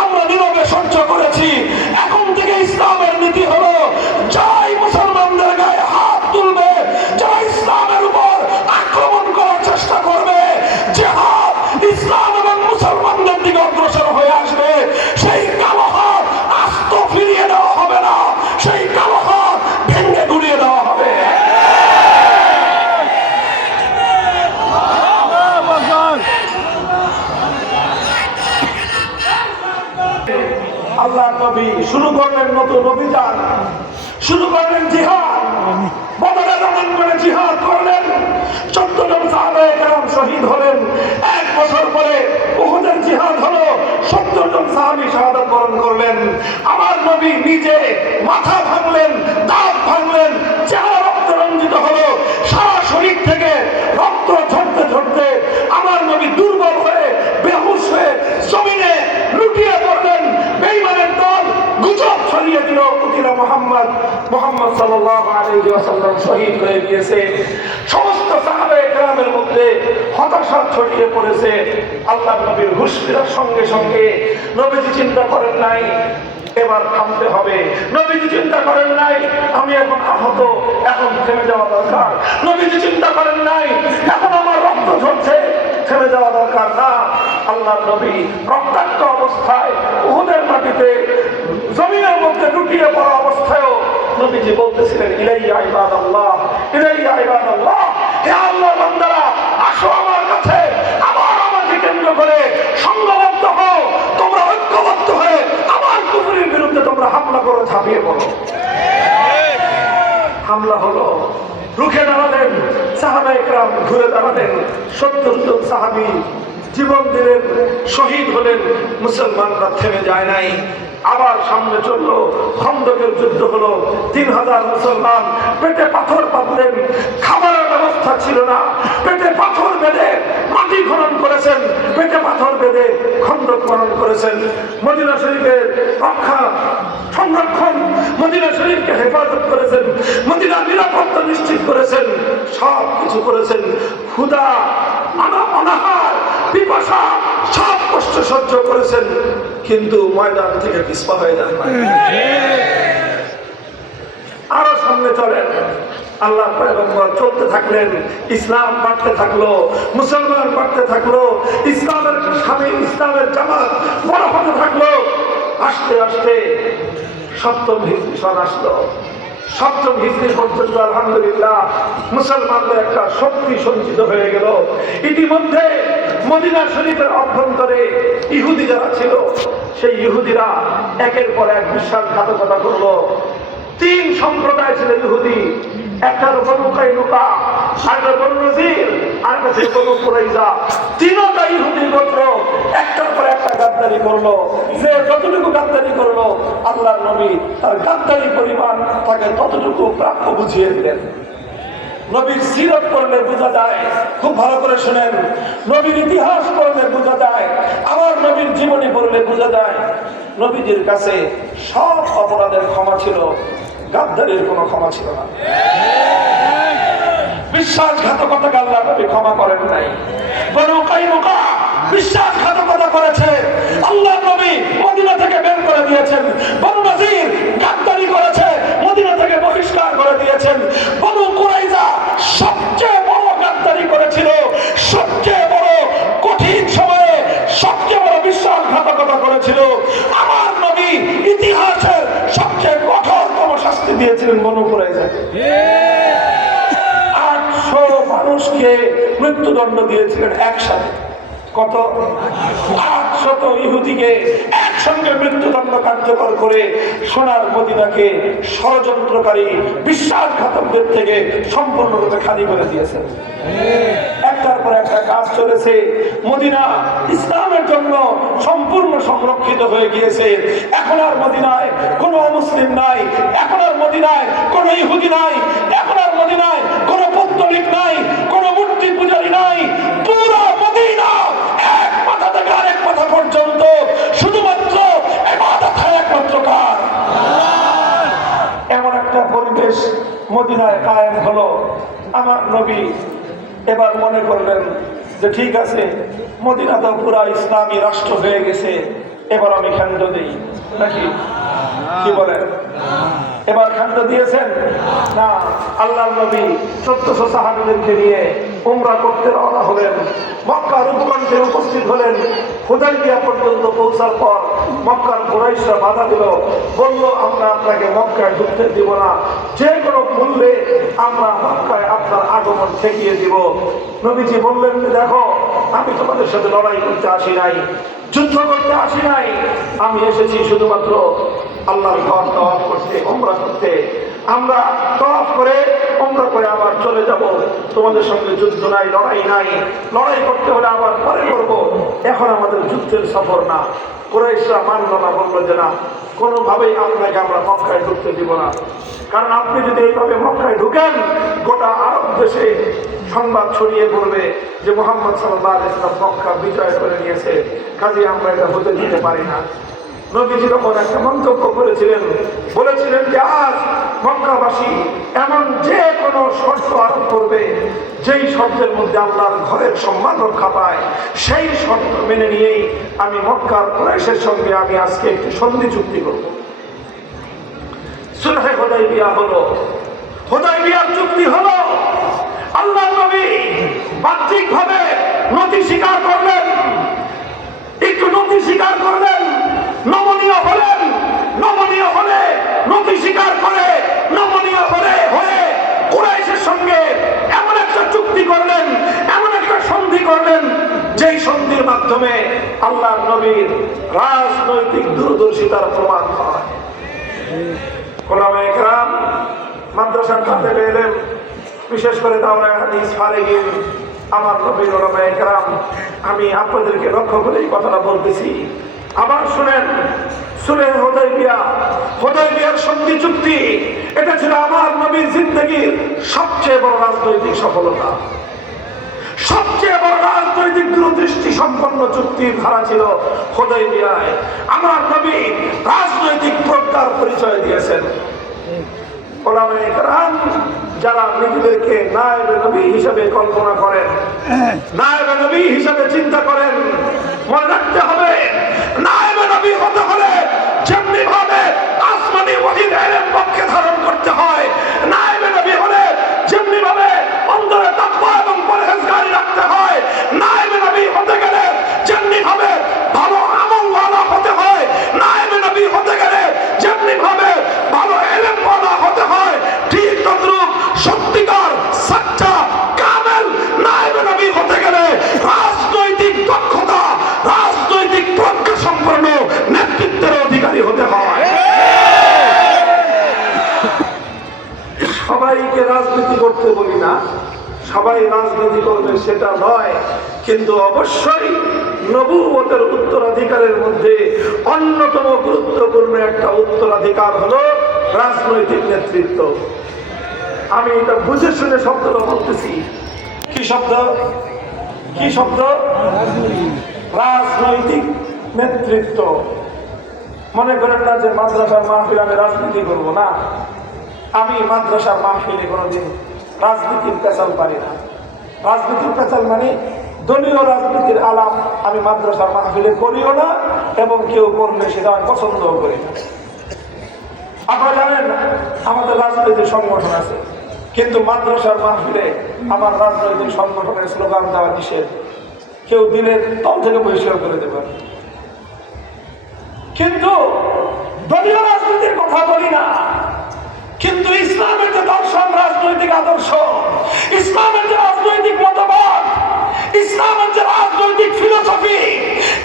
আমরা নীরবে সহ্য করেছি। এখন থেকে ইসলামের নীতি হলো, যাই মুসলমানদের গায়ে হাত তুলবে, যারা ইসলামের উপর আক্রমণ করার চেষ্টা করবে, জিহাদ ইসলাম এবং মুসলমানদের দিকে অগ্রসর হয়ে আসবে, সেই কালো হাত আস্ত ফিরিয়ে দেওয়া হবে না, সেই কালো হাত ভেঙে গুড়িয়ে দেওয়া হবে। আল্লাহ নবী শুরু করলেন নতুন অভিযান, শুরু করলেন জিহাদ। বদরে রমণ করে জিহাদ করলেন, 14 জন সাহাবায়ে কেরাম শহীদ হলেন। 1 বছর পরে উহুদের জিহাদ হলো, 70 জন সাহাবী শাহাদাত বরণ করলেন। আমার নবী নিজে মাথা ভাঙলেন, দাঁত ভাঙলেন, চেহারা রক্ত রঞ্জিত হলো, সারা শরীর থেকে রক্ত ঝরতে ঝরতে আমার নবী দুর্বল হয়ে বেহুশ হয়ে জমিনে লুটিয়ে পড়লেন। বেঈমানের দল গুজব ছড়িয়ে দিল, উকিলা মুহাম্মদ সাল্লাল্লাহু আলাইহি ওয়াসাল্লাম শহীদ হয়ে গিয়েছে। সমস্ত সাহাবায়ে কেরামের মধ্যে হতাশা ছড়িয়ে পড়েছে। আল্লাহ নবীর হুঁশ ফেরার সঙ্গে সঙ্গে নবীজি চিন্তা করেন নাই এবার থামতে হবে। নবীজি চিন্তা করেন নাই আমি এখন আহত, এখন থেমে যাওয়া দরকার। নবীজি চিন্তা করেন নাই এখন আমার রক্ত ঝরছে, থেমে যাওয়া দরকার না। আল্লাহ নবী রক্তাক্ত অবস্থায় উহুদের মাটিতে জমিনের মধ্যে লুটিয়ে পড়া অবস্থায়ও নবীজি বলতেছিলেন, ইলাইয়া ইবাদাল্লাহ, ইলাইয়া ইবাদাল্লাহ, হে আল্লাহর বান্দারা, আসো আমার কাছে, আবার আমাকে কেন্দ্র করে সংঘবদ্ধ হও, তোমরা ঐক্যবদ্ধ হয়ে আমার কুফরির বিরুদ্ধে তোমরা হামলা করো, ঝাঁপিয়ে পড়ো। হামলা হলো, রুখে দাঁড়ালেন সাহাবায়ে কেরাম, ঘুরে দাঁড়ালেন। 70 জন সাহাবী জীবন দিলেন, শহীদ হলেন। মুসলমানরা থেমে যায় নাই, আবার সামনে চললো। খন্দকের যুদ্ধ হলো, 3000 মুসলমান পেটে পাথর বাঁধলেন, খাবারের ব্যবস্থা ছিল না, পেটে পাথর বেঁধে মাটি খনন করেছেন, পেটে পাথর বেঁধে খন্দক খনন করেছেন। মদিনা শরীফের রক্ষা সংরক্ষণ, মদিনা শরীফকে হেফাজত করেছেন, মদিনার নিরাপত্তা নিশ্চিত করেছেন, সব কিছু করেছেন। ক্ষুধা অনাহার পিপাসা সব কষ্ট সহ্য করেছেন, কিন্তু ময়দান থেকে পিছপা হয়ে যান না। আরো সামনে চলেন, আল্লাহ পয়গম্বর চলতে থাকলেন, ইসলাম বাড়তে থাকলো, মুসলমান বাড়তে থাকলো, ইসলামের স্বামী ইসলামের জামাত বড় হতে থাকলো। আস্তে আস্তে সপ্তম হিজরি সন আসলো। সপ্তম হিজরি পর্যন্ত আলহামদুলিল্লাহ মুসলমানদের একটা শক্তি সঞ্চিত হয়ে গেল। ইতিমধ্যে মদিনা শরীফের অভ্যন্তরে ইহুদি যারা ছিল, সেই ইহুদিরা একের পর এক বিশ্বাসঘাতকতা করলো। তিন সম্প্রদায় ছিল ইহুদি, একটা বনু কাইনুকা, আরেকটা বনু নজির, আরেকটা ছিল বনু কুরাইজা। তিনটা ইহুদি গোত্র একটার পর একটা গাদ্দারি করলো। যে যতটুকু গাদ্দারি করলো, আল্লাহর নবী তার গাদ্দারি পরিমাণ তাকে ততটুকু প্রাপ্য বুঝিয়ে দিলেন। নবীর সিরত পড়লে বোঝা যায়, খুব ভালো করে শুনেন, নবীর ইতিহাস পড়লে বোঝা যায়, আমার নবীর জীবনী পড়লে বোঝা যায়, নবীজির কাছে সব অপরাধের ক্ষমা ছিল, গাদ্দারির কোনো ক্ষমা ছিল না। বিশ্বাসঘাতকতাকে আল্লাহ নবী ক্ষমা করেন নাই। বনু কাইনুকা বিশ্বাসঘাতকতা করেছে, আল্লাহ নবী মদিনা থেকে বের করে দিয়েছেন। বনু নজির গাদ্দারি করেছে, মদিনা থেকে বহিষ্কার করে দিয়েছেন। বনু কুরাইজা সবচেয়ে বড় গাদ্দারি করেছিল, সবচেয়ে বড় কঠিন সময়ে সবচেয়ে বড় বিশ্বাসঘাতকতা করেছিল। আমার নবী ইতিহাসের সবচেয়ে কঠোরতম শাস্তি দিয়েছিলেন বনু কুরাইজাকে। 800 মানুষকে মৃত্যুদণ্ড দিয়েছিলেন একসাথে। কত? 800 ইহুদিকে একসঙ্গে মৃত্যুদণ্ড কার্যকর করে সোনার মদিনাকে ষড়যন্ত্রকারী বিশ্বাসঘাতকদের থেকে সম্পূর্ণরূপে খালি করে দিয়েছেন। একটার পর একটা কাজ চলেছে। মদিনা ইসলামের জন্য সম্পূর্ণ সংরক্ষিত হয়ে গিয়েছে। এখন আর মদিনায় কোনো অমুসলিম নাই, এখন আর মদিনায় কোনো ইহুদি নাই, এখন আর মদিনায় কোনো পৌত্তলিক নাই, কোনো মূর্তি পূজারী নাই। পুরো মদিনা এক মাথা থেকে আরেক মাথা পর্যন্ত শুধুমাত্র ইবাদত হয় একমাত্র কার? এমন একটা পরিবেশ মদিনায় কায়েম হলো। আমার নবী এবার মনে করলেন যে ঠিক আছে, মদিনা তো পুরা ইসলামী রাষ্ট্র হয়ে গেছে, এবার আমি খান্ড দিই নাকি? কি বলেন? এবার খান্ড দিয়েছেন না? আল্লাহর নবী 1400 সাহাবীদেরকে নিয়ে উমরা করতে রওনা হলেন। মক্কার উপকণ্ঠে উপস্থিত হলেন। হুদায়বিয়া পর্যন্ত পৌঁছার পর মক্কার কুরাইশরা বাধা দিল, বলল আমরা আপনাকে মক্কায় ঢুকতে দিব না, যে কোনো মূল্যে আমরা মক্কায় আপনার আগমন ঠেকিয়ে দিব। নবীজি বললেন যে দেখো, আমি তোমাদের সাথে লড়াই করতে আসি নাই, যুদ্ধ করতে আসি নাই, আমি এসেছি শুধুমাত্র আল্লাহর ঘর তওয়াফ করতে, উমরা করতে। আমরা তওয়াফ করে উমরা করে আবার চলে যাব, তোমাদের সঙ্গে যুদ্ধ নাই, লড়াই নাই। লড়াই করতে হলে আবার পরে করব, এখন আমাদের যুদ্ধের সফর না। কুরাইশরা মানল না, বললো যে না, কোনোভাবেই আপনাকে আমরা মক্কায় ঢুকতে দিব না, কারণ আপনি যদি এইভাবে মক্কায় ঢুকেন, গোটা আরব দেশে সংবাদ ছড়িয়ে পড়বে যে মুহাম্মদ সাল্লাল্লাহু আলাইহি ওয়াসাল্লাম মক্কা বিজয় করে নিয়েছে, কাজে আমরা এটা হতে দিতে পারি না। নবীজি তখন একটা মন্তব্য করেছিলেন, বলেছিলেন যে আজ মক্কাবাসী এমন যে কোনো শর্ত আরোপ করবে, যেই শর্তের মধ্যে আল্লাহর ঘরের সম্মান রক্ষা পায়, সেই শর্ত মেনে নিয়েই আমি মক্কার কুরাইশের সঙ্গে আমি আজকে একটি সন্ধি চুক্তি করব। সুলহে হুদায়বিয়া হলো, হুদায়বিয়ার চুক্তি হলো। আল্লাহর নবী বাহ্যিকভাবে নথি স্বীকার করলেন, একটু নথি স্বীকার করলেন, নমনীয় হলেন। নমনীয় হলে নথি স্বীকার করে নমনীয় হয়ে কুরাইশের সঙ্গে এমন একটা চুক্তি করলেন, এমন একটা সন্ধি করলেন, যেই সন্ধির মাধ্যমে আল্লাহর নবীর রাজনৈতিক দূরদর্শিতার প্রমাণ হয়। ওলামায়ে কেরাম, মাদ্রাসার খাতেবে এলেম, বিশেষ করে দাওরায়ে হাদিস ফারিগিন, আমার নবীর ওলামায়ে কেরাম, আমি আপনাদেরকে লক্ষ্য করে এই কথাটা বলতেছি। আবার শুনেন, সুলহে হুদায়বিয়ার সন্ধি চুক্তি, এটা ছিল আমার নবীর জিন্দেগীর সবচেয়ে বড় রাজনৈতিক সফলতা, সবচেয়ে বড় রাজনৈতিক দূরদৃষ্টি সম্পন্ন চুক্তির ধারা ছিল হুদায়বিয়ায়। আমার নবী রাজনৈতিক প্রজ্ঞার পরিচয় দিয়েছেন। ওলামায়ে কেরাম যারা নিজেদেরকে নায়েবে নবী হিসাবে কল্পনা করেন, নায়েবে নবী হিসাবে চিন্তা করেন, মনে রাখতে হবে নায়েবে নবী হতে হলে যেমনি ভাবে আসমানি ওহীর ইলম পক্ষে ধারণ করতে হয়, নায়েবে নবী হলে যেমনি ভাবে অন্তরে তাকওয়া এবং পরহেজগারি রাখতে হয়, নায়েবে নবী হতে গেলে যেমনি ভাবে ভালো আমলওয়ালা হতে হয়, নায়েবে নবী হতে গেলে যেমনি ভাবে ভালো ইলমওয়ালা হতে হয়, ঠিক তদ্রূপ সত্যিকার সচ্চা কামেল নায়েবে নবী হতে গেলে রাজনৈতিক দক্ষতা, রাজনৈতিক প্রজ্ঞা সম্পন্ন নেতৃত্বের অধিকারী হতে হয়। সবাইকে রাজনীতি করতে বলি না, সবাই রাজনীতি করবে সেটা নয়, কিন্তু অবশ্যই নবুয়তের উত্তরাধিকারের মধ্যে অন্যতম গুরুত্বপূর্ণ একটা উত্তরাধিকার হলো রাজনৈতিক নেতৃত্ব। আমি এটা বুঝে শুনে শব্দটা বলতেছি। কি শব্দ? কি শব্দ? রাজনৈতিক নেতৃত্ব। মনে করেন না যে মাদ্রাসার মাহফিল আমি রাজনীতি করবো না। আমি মাদ্রাসার মাহফিলে কোনোদিন রাজনীতির পেঁচাল পারি না। রাজনীতির পেঁচাল মানে দলীয় রাজনীতির আলাপ আমি মাদ্রাসার মাহফিলে করিও না, এবং কেউ করলে সেটা আমি পছন্দও করি না। আপনারা জানেন আমাদের রাজনৈতিক সংগঠন আছে, কিন্তু মাদ্রাসার মাহফিলে আমার রাজনৈতিক সংগঠনের স্লোগান দেওয়া নিষেধ। কেউ দিনের তল থেকে বহিষ্কার করে দেবেন, কিন্তু দলীয় রাজনীতির কথা বলি না। কিন্তু ইসলামের যে দর্শন, রাজনৈতিক আদর্শ, ইসলামের যে রাজনৈতিক মতবাদ, ইসলামের যে রাজনৈতিক ফিলোসফি,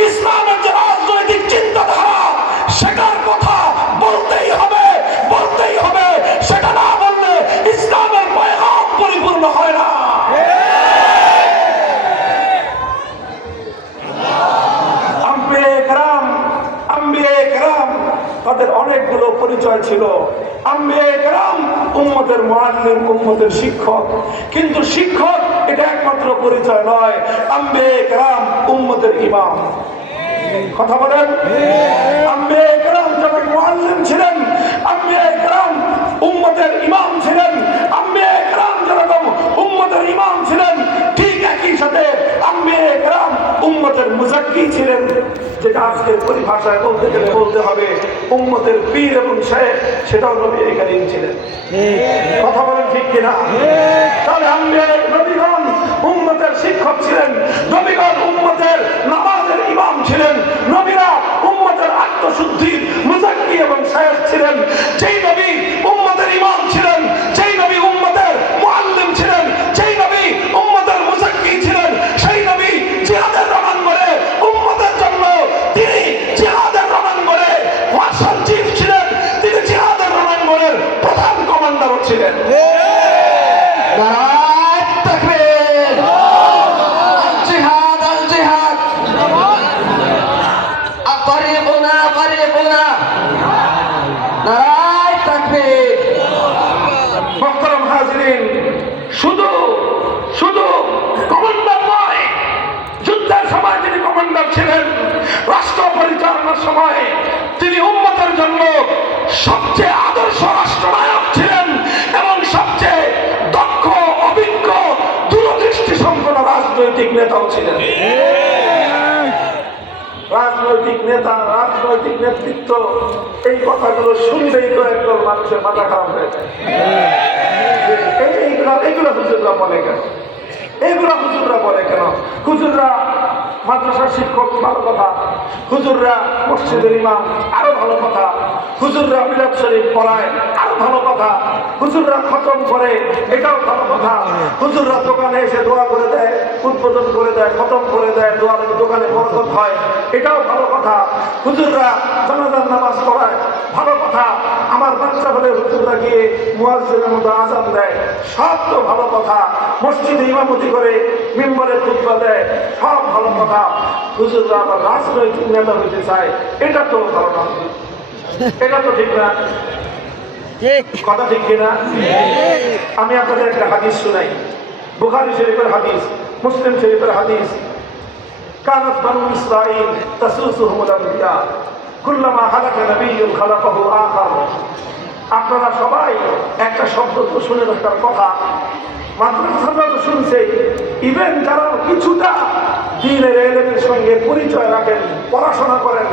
ইসলামের যে রাজনৈতিক চিন্তাধারা, সেটার কথা বলতেই হবে, বলতেই হবে। সেটা না বললে ইসলামের পয়গাম পরিপূর্ণ হয় না। আম্বিয়ে কেরাম তাদের অনেকগুলো পরিচয় ছিল। আম্বিয়ে কেরাম উম্মতের মুআল্লিম, উম্মতের শিক্ষক। কিন্তু শিক্ষক এটা একমাত্র পরিচয় নয়, আম্বিয়ে কেরাম উম্মতের ইমাম। কথা বলেন, আম্বিয়ে কেরাম যেমন মুআল্লিম ছিলেন, আম্বিয়ে কেরাম উম্মতের ইমাম ছিলেন। আম্বিয়ে কেরাম যেরকম উম্মতের ইমাম ছিলেন, ঠিক একই সাথে আম্বিয়ে কেরাম উম্মতের মুজাক্কি ছিলেন, যেটা আজকের পরিভাষায় বলতে গেলে বলতে হবে উম্মতের পীর এবং শেখ, সেটাও নবী কারীম ছিলেন। কথা বলেন ঠিক কিনা? তাহলে আম্বিয়া নবীগণ উম্মতের শিক্ষক ছিলেন, নবীগণ উম্মতের নামাজের ইমাম ছিলেন, নবীরা উম্মতের আত্মশুদ্ধির মুজাক্কি এবং শেখ ছিলেন। যেই নবী উম্মতের ইমাম ছিলেন, যেই নবী উম্মতের মুআল্লিম ছিলেন, যেই নবী উম্মতের মুজাক্কি ছিলেন, সেই নবী জিহাদের রণাঙ্গনে উম্মতের জন্য তিনি জিহাদের রণাঙ্গনে মার্শাল চিফ ছিলেন, তিনি জিহাদের রণাঙ্গনের প্রধান কমান্ডারও ছিলেন। নারায়ে তাকবীর, আল জিহাদ, আল জিহাদ, আতরিকুনা তরিকুনা, নারায়ে তাকবীর। মুহতারাম হাজিরিন, শুধু কমান্ডার নয়, যুদ্ধের সময় তিনি কমান্ডার ছিলেন, রাষ্ট্র পরিচালনার সময় তিনি উম্মতের জন্য সবচেয়ে আদর্শ রাষ্ট্রনায়ক ছিলেন এবং সবচেয়ে দক্ষ, অভিজ্ঞ, দূরদৃষ্টি সম্পন্ন রাজনৈতিক নেতাও ছিলেন। রাজনৈতিক নেতা, রাজনৈতিক নেতৃত্ব, এই কথাগুলো শুনলেই তো একদল মানুষের মাথা খারাপ হয়ে যায়। এইগুলো হুজুররা বলে কেন? এইগুলা হুজুররা বলে কেন? হুজুররা মাদ্রাসার শিক্ষক, ভালো কথা। হুজুররা মসজিদের ইমাম, আরো ভালো কথা। হুজুররা মিলাদ শরীফ পড়ায়, আরো ভালো কথা। হুজুররা খতম করে, এটাও ভালো কথা। হুজুররা দোকানে এসে দোয়া করে দেয়, উদ্বোধন করে দেয়, খতম করে দেয়, দোকানে বরকত হয়, এটাও ভালো কথা। হুজুররা জানাজার নামাজ পড়ায়, ভালো কথা। আমার বাচ্চা হলে হুজুররা গিয়ে মুয়াজ্জিনের মতো আযান দেয়, সব তো ভালো কথা। মসজিদে ইমামতি করে মিম্বরে খুতবা দেয়, সব ভালো কথা। হুজুররা আবার রাজনৈতিক নেতা হইতে চায়, এটা তো ভালো না। এটা তো ঠিক না, কথা ঠিক কিনা? আমি আপনাদের একটা হাদিস শুনাই, বুখারী শরীফের হাদিস, মুসলিম শরীফের হাদিস। কানাত বানু ইসরাঈল তাসুসুহুমুল আনবিয়া কুল্লামা হালাকা নাবিয়্যুন খালাফাহু আখার। আপনারা সবাই একটা শব্দ তো শুনে রাখার কথা, মাদ্রাসাটা তো শুনছে, ইভেন যারা কিছুটা দ্বীনের ইলমের সঙ্গে পরিচয় রাখেন, পড়াশোনা করেন,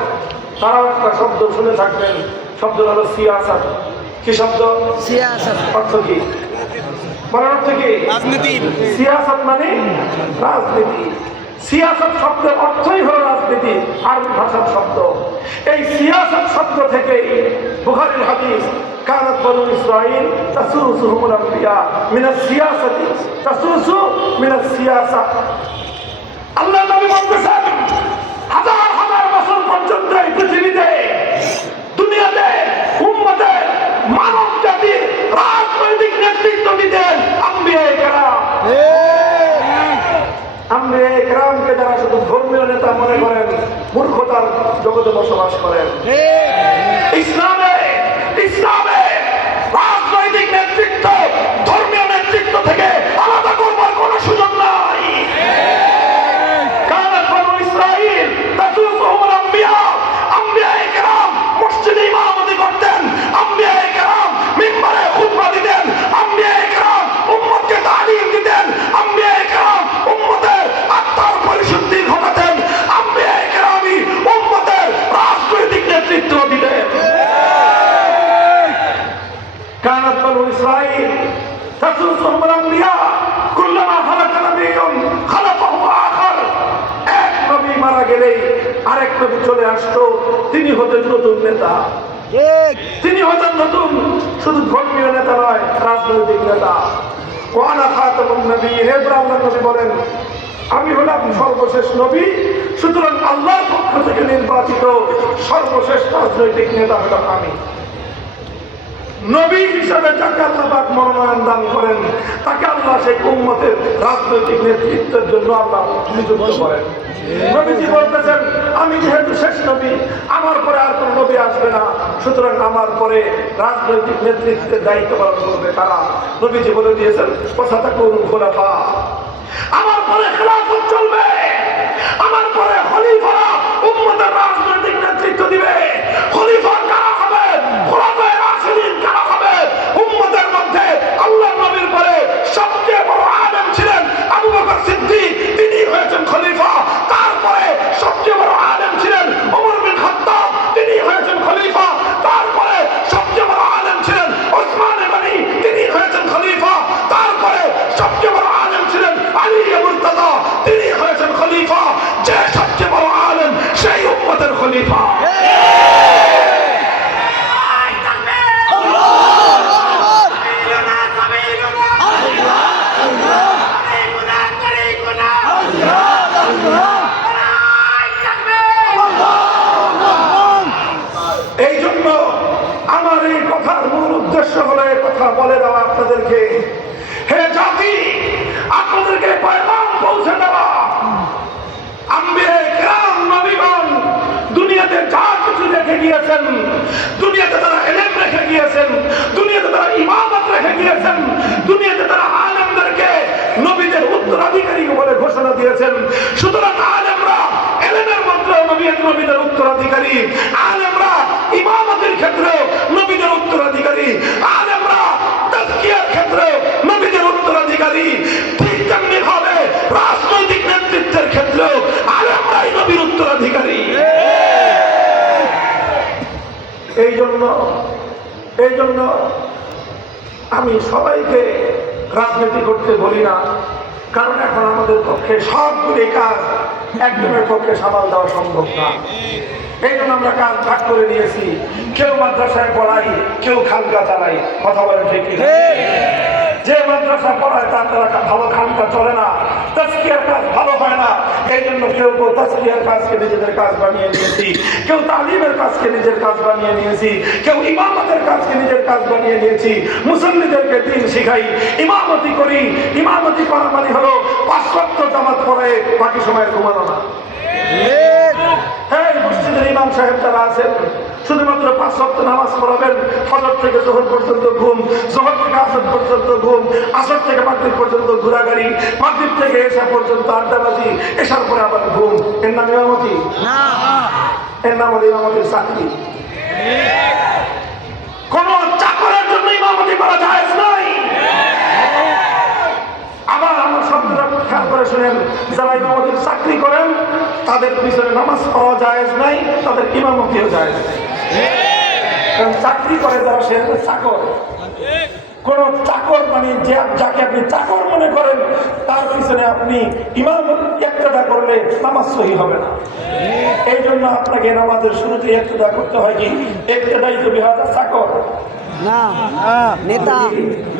তারাও একটা শব্দ শুনে থাকবেন। শব্দটা হলো সিয়াসাত। কি শব্দ? সিয়াসাত। অর্থ কি? বলার অর্থ কি? রাজনীতি। সিয়াসাত মানে রাজনীতি। সিয়াসত শব্দের অর্থই হলো রাজনীতি, আরবি ভাষার শব্দ। এই সিয়াসত শব্দ থেকেই বুখারীর হাদিস, কানাত বনু ইসরাঈল তাসুসুহুমুল আম্বিয়া মিনাস সিয়াসাতি তাসুসু মিনাস সিয়াসা। আল্লাহ নবী বলতেছেন, হাজার হাজার বছর পর্যন্ত এই পৃথিবীতে, দুনিয়াতে, উম্মতে, মানব জাতির রাজনৈতিক নেতৃত্ব দিতেন আম্বিয়ায়ে কেরাম। আম্বিয়ায়ে কেরামকে যারা শুধু ধর্মীয় নেতা মনে করেন, মূর্খতার জগতে বসবাস করেন। ইসলামে রাজনৈতিক নেতৃত্ব ধর্মীয় নেতৃত্ব থেকে আলাদা করবার কোনো সুযোগ নাই। কানাত বনু ইসরাঈল তাসুসুহুমুল আম্বিয়া, আম্বিয়ায়ে কেরাম মসজিদে ইমামতি করতেন, আম্বিয়ায়ে কেরাম মিম্বারে খুতবা দিতেন, আম্বিয়ায়ে কেরাম উম্মতকে তালিম দিতেন, আম্বিয়ায়ে কেরাম উম্মতের আত্মার পরিশুদ্ধি ঘটাতেন, আম্বিয়ায়ে কেরামই উম্মতের রাজনৈতিক নেতৃত্ব দিতেন। কানাত বনু ইসরাঈল তাসুসুহুমুল আম্বিয়া কুল্লামা খালাকা নাবিয়্যুন খালাফাহু আখার। এক নবী মারা গেলেই আরেক নবী চলে আসতো, তিনি হতেন নতুন নেতা, তিনি হতেন নতুন শুধু ধর্মীয় নেতা নয়, রাজনৈতিক নেতা। ওয়ানা খাতামুন নবিয়্যিন, আল্লাহর নবী বলেন, আমি হলাম সর্বশেষ নবী, সুতরাং আল্লাহর পক্ষ থেকে নির্বাচিত সর্বশেষ রাজনৈতিক নেতা হলাম আমি। নবী হিসাবে যাকে আল্লাহ পাক মনোনয়ন দান করেন, তাকে আল্লাহ সেই উম্মতের রাজনৈতিক নেতৃত্বের জন্য আল্লাহ নিযুক্ত করেন। নবীজি বলতেছেন, আমি যেহেতু শেষ নবী, আমার পরে আর কোন নবী আসবে না, সুতরাং আমার পরে রাজনৈতিক নেতৃত্বের দায়িত্ব পালন করবে তারা। নবীজি বলে দিয়েছেন, ওয়াসাতাকুনু খুলাফা, আমার পরে খেলাফত চলবে, আমার পরে খলিফারা উম্মতের রাজনৈতিক নেতৃত্ব দিবে। খলিফা কারা হবে? খুলাফায়ে রাশিদিন কারা হবে? উম্মতের মধ্যে আল্লাহর নবীর পরে সবচেয়ে বড় আলেম ছিলেন আবু বকর সিদ্দিক, তিনি হয়েছেন খলিফা। তারপরে সবচেয়ে বড় আলেম ছিলেন ওমর বিন খাত্তাব, তিনি হয়েছেন খলিফা। তারপরে সবচেয়ে বড় আলেম ছিলেন ওসমান গনি, তিনি হয়েছেন খলিফা। তারপরে সবচেয়ে বড় আলেম ছিলেন আলী মুর্তজা, তিনি হয়েছেন খলিফা। যে সবচেয়ে বড় আলেম সেই উম্মতের খলিফা। এই জন্য আমার এই কথার মূল উদ্দেশ্য হলো এই কথা বলে দেওয়া আপনাদেরকে, হে জাতি, আপনাদেরকে পয়গাম পৌঁছে দেওয়া। আম্বিয়ায়ে কেরাম নবীগণ দুনিয়াতে যা কিছু রেখে গিয়েছেন, দুনিয়াতে তারা ইলম রেখে গিয়েছেন, দুনিয়াতে তারা ইমামত রেখে গিয়েছেন, দুনিয়াতে তারা আলেমদেরকে নবীদের উত্তরাধিকারী বলে ঘোষণা দিয়েছেন। সুতরাং আলেমরা ইলমের মধ্যে নবীদের উত্তরাধিকারী, আলেমরা ইমামতের ক্ষেত্রে নবীদের উত্তরাধিকারী, আলেমরা তাজকিয়ার ক্ষেত্রে নবীদের উত্তরাধিকারী। ঠিক তেমনি ভাবে রাজনৈতিক নেতৃত্বের ক্ষেত্রে আলেমরাই নবীর উত্তরাধিকারী। এই জন্য আমি সবাইকে রাজনীতি করতে বলি না, কারণ এখন আমাদের পক্ষে সবগুলি কাজ একজনের পক্ষে সামাল দেওয়া সম্ভব না। এই জন্য আমরা কাজ ভাগ করে নিয়েছি, কেউ মাদ্রাসায় পড়াই, কেউ খানকা চালাই। কথা বলেন ঠিক কি? যে মাদ্রাসা পড়ায় তার দ্বারা ভালো খানকা চলে না, তাজকিয়ার কাজ ভালো হয় না। এই জন্য কেউ তাজকিয়ার কাজকে নিজেদের কাজ বানিয়ে নিয়েছি, কেউ তালিমের কাজকে নিজের কাজ বানিয়ে নিয়েছি, কেউ ইমামতের কাজকে নিজের কাজ বানিয়ে নিয়েছি। মুসল্লিদেরকে দিন শিখাই, ইমামতি করি। ইমামতি করা মানে হলো 5 ওয়াক্ত জামাত পড়ে বাকি সময় ঘুমানো না। হ্যাঁ, মসজিদের ইমাম সাহেব যারা আছেন শুধুমাত্র 5 ওয়াক্ত নামাজ পড়াবেন, ফজর থেকে যোহর পর্যন্ত ঘুম, যোহর থেকে আসর পর্যন্ত ঘুম, আসর থেকে মাগরিব পর্যন্ত ঘোরাঘুরি, মাগরিব থেকে এশা পর্যন্ত আড্ডাবাজি, এশার পরে আবার ঘুম। এর নাম ইমামতি না, এর নাম হলো ইমামতির চাকরি। কোন চাকরে ইমামতি করা জায়েজ নাই। আবার আমার শব্দটা খেয়াল করে শুনেন, যারা ইমামতির চাকরি করেন তাদের পিছনে নামাজ পড়া জায়েজ নাই, তাদের ইমামতিও জায়েজ নাই। কারণ চাকরি করে যারা সে চাকর, কোন চাকর মানে যে যাকে আপনি চাকর মনে করেন তার পিছনে আপনি ইমাম ইক্তেদা করলে নামাজ সহি হবে না। এই জন্য আপনাকে নামাজের শুরুতে ইক্তেদা করতে হয়। কি ইক্তেদাই তো বিহাজা চাকর না নেতা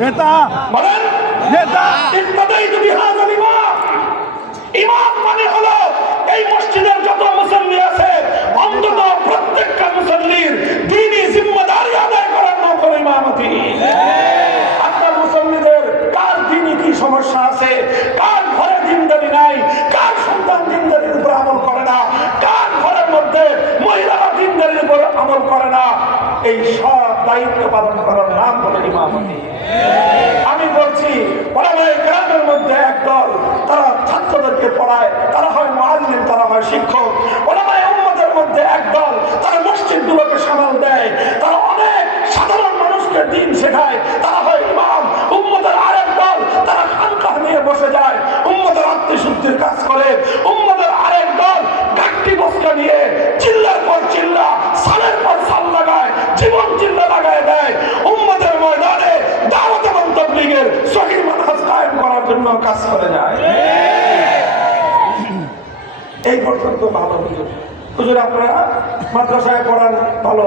নেতা বলেন, নেতা ইক্তেদাই তো বিহাজা ইমাম। ইমাম মানে হলো এই মসজিদের যত মুসল্লি আছে অন্তত প্রত্যেকটা মুসল্লির দ্বীনি জিম্মাদারি আদায় করার নকল ইমামতি। আপনার মুসল্লিদের কার দ্বীনি কি সমস্যা আছে, কার ঘরে দিনদারি নাই, কার সন্তান দিনদারির উপর আমল করে না, কার ঘরের মধ্যে মহিলারা দিনদারির উপর আমল করে না, এই সব দায়িত্ব পালন করার নাম হলো ইমামতি। আমি বলছি ওলামায়ে কেরামের মধ্যে একদল, তারা ছাত্রদেরকে পড়ায়, তারা হয় মুআল্লিম, তারা হয় শিক্ষক। ওলামায়ে উম্মতের মধ্যে একদল, তারা মসজিদগুলোকে সামাল দেয়, তারা অনেক সাধারণ মানুষকে দিন শেখায়, তারা হয় ইমাম। উম্মতের আরেক দল, তারা খানকাহ নিয়ে বসে যায়, উম্মতের আত্মশুদ্ধির কাজ করে। উম্মতের আরেক দল গাট্টি বস্তা নিয়ে চিল্লার পর চিল্লা, সালের পর সাল লাগায়, জীবন চিল্লা লাগায় দেয়। উম্মতের ময়দানে দাওয়াত এবং তাবলীগের সহিহ মানহাজ কায়েম করার জন্য কাজ করে যায়। এই পর্যন্ত ভালো হুজুর। হুজুর আপনারা মাদ্রাসায় পড়ান ভালো,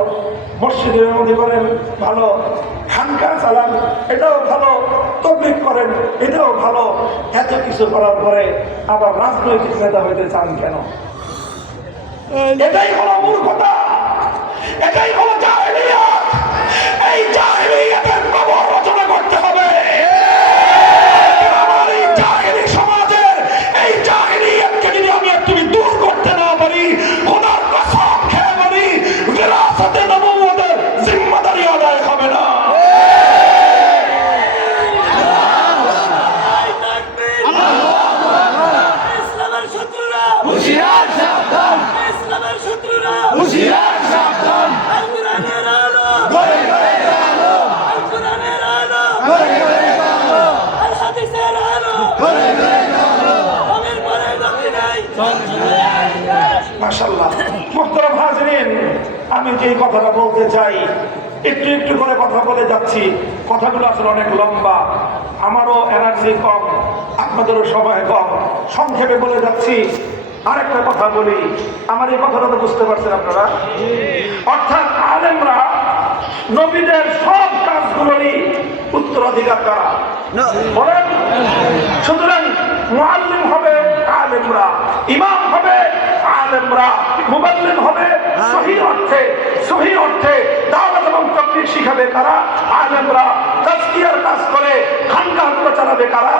মসজিদে ইমামতি করেন ভালো, খানকা চালান এটাও ভালো, তাবলীগ করেন এটাও ভালো। এত কিছু করার পরে আবার রাজনৈতিক নেতা হইতে চান কেন? এটাই হলো মূর্খতা, এটাই হলো জাহেলিয়াত। এই জাহেলিয়াতের কবর রচনা করতে হবে। আমার এই জাহেলি সমাজের এই জাহেলিয়াতকে যদি আমি আর তুমি দূর করতে না পারি, খোদার কসম খেয়ে বলি, বিরাসতে নবুওয়াতের জিম্মাদারি আদায় হবে না। ইসলামের শত্রুরা হুশিয়ার সাবধান, ইসলামের শত্রুরা হুশিয়ার সাবধান, আল কোরআনের আলো ঘরে ঘরে আলো, আল কোরআনের আলো ঘরে ঘরে আলো, আল হাদিসের আলো ঘরে ঘরে আলো। আমের পরে বাকি নাই। মাশাআল্লাহ। মুহতারাম হাজিরিন, আমি যে কথাটা বলতে চাই একটু একটু করে কথা বলে যাচ্ছি। কথাগুলো আসলে অনেক লম্বা, আমারও এনার্জি কম, আপনাদেরও সময় কম, সংক্ষেপে বলে যাচ্ছি। আরেকটা কথা বলি, আমার এই কথাটা তো বুঝতে পারছেন আপনারা? অর্থাৎ আলেমরা নবীদের সব কাজগুলোরই উত্তরাধিকার করা বলেন। সুতরাং মুআল্লিম হবে আলেমরা, ইমাম হবে আলেমরা, মুবাল্লিগ হবে সহি অর্থে দাওয়াত এবং তাবলীগ শিখাবে কারা? আলেমরা। তাজকিয়ার কাজ করে খানকাহগুলো চালাবে কারা?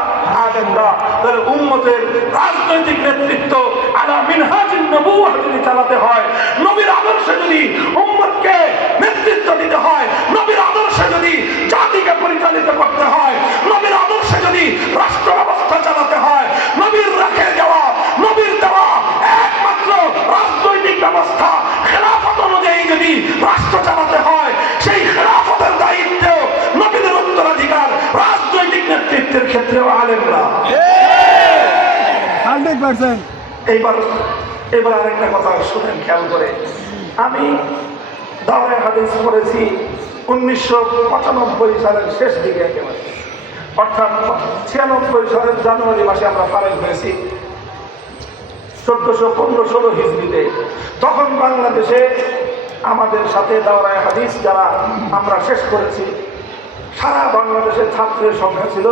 আলেমরা। তাহলে উম্মতের রাজনৈতিক নেতৃত্ব আলা মিনহাজিন নবুওয়াহ যদি চালাতে হয়, নবীর আদর্শে যদি উম্মতকে নেতৃত্ব দিতে হয়, নবীর আদর্শে যদি জাতিকে পরিচালিত করতে হয়, নবীর আদর্শে যদি রাষ্ট্র ব্যবস্থা চালাতে হয়, নবীর রেখে যাওয়া, নবীর দেওয়া একমাত্র রাজনৈতিক ব্যবস্থা খেলাফত অনুযায়ী যদি রাষ্ট্র চালাতে হয়, সেই খেলাফতের দায়িত্ব নবীদের উত্তরাধিকার রাজনৈতিক নেতৃত্বের ক্ষেত্রেও আলেমরা। 100%। এবার আরেকটা কথা শুনেন খেয়াল করে। আমি দাওরায়ে হাদিস পড়েছি 1995 সালের শেষ দিকে, একেবারে অর্থাৎ 96 সালের জানুয়ারি মাসে আমরা ফারেক হয়েছি 1415-16 হিজরিতে। তখন বাংলাদেশে আমাদের সাথে দাওরায়ে হাদিস যারা আমরা শেষ করেছি, সারা বাংলাদেশের ছাত্রের সংখ্যা ছিল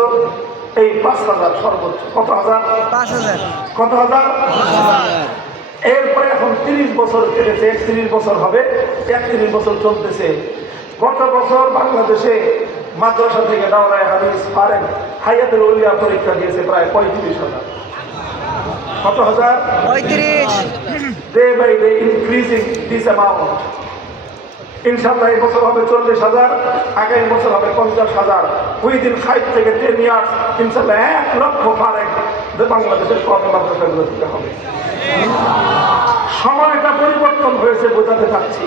এই 5,000 সর্বোচ্চ। কত হাজার? 5,000। কত হাজার? এরপরে এখন 30 বছর কেটেছে, 31 বছর হবে, 31 বছর চলতেছে। গত বছর বাংলাদেশে মাদ্রাসা থেকে দাওরায়ে হাদিস ফারেক হায়াতুল উলিয়া পরীক্ষা দিয়েছে প্রায় 35,000। কত হাজার? 35। Day by day increasing this amount. ইনশাআল্লাহ এই বছর হবে 40,000, আগামী বছর হবে 50,000। উইদিন 5 থেকে 10 ইয়ার্স ইনশাআল্লাহ 1 লক্ষ ফারেক বাংলাদেশের কওমি মাদ্রাসাগুলো থেকে হবে। সময়টা পরিবর্তন হয়েছে বোঝাতে চাচ্ছি।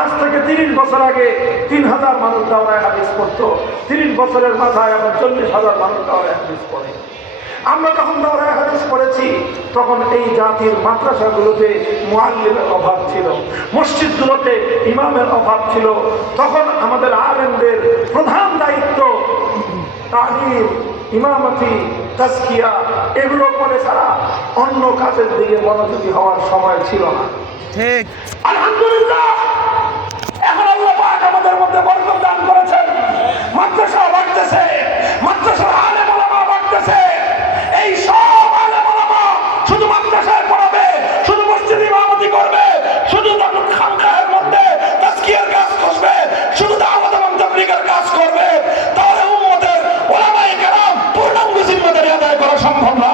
আজ থেকে 30 বছর আগে 3000 মানুষ দাওরায়ে হাদিস পড়তো, 30 বছরের মাথায় এখন 40,000 মানুষ দাওরায়ে হাদিস পড়ে। আমরা যখন দাওরায়ে হাদিস পড়েছি তখন এই জাতির মাদ্রাসাগুলোতে মুআল্লিমের অভাব ছিল, মসজিদগুলোতে ইমামের অভাব ছিল। তখন আমাদের আলেমদের প্রধান দায়িত্ব তালিম, ইমামতি, তাজকিয়া এগুলো করে ছাড়া অন্য কাজের দিকে মনোযোগী হওয়ার সময় ছিল না। ঠিক। আলহামদুলিল্লাহ, এখন আল্লাহ পাক আমাদের মধ্যে বরকত দান করেছেন, মাদ্রাসা বাড়তেছে, মাদ্রাসার আলেম ওলামা বাড়তেছে। এই সব আলেম ওলামা শুধু মাদ্রাসায় পড়াবে, শুধু মসজিদে ইমামতি করবে, শুধু খানকাহের মধ্যে তাজকিয়ার কাজ করবে, শুধু দাওয়াত এবং তাবলীগের কাজ করবে, তাহলে উম্মতের ওলামায়ে কেরাম পূর্ণাঙ্গ জিম্মাদারি আদায় করা সম্ভব না।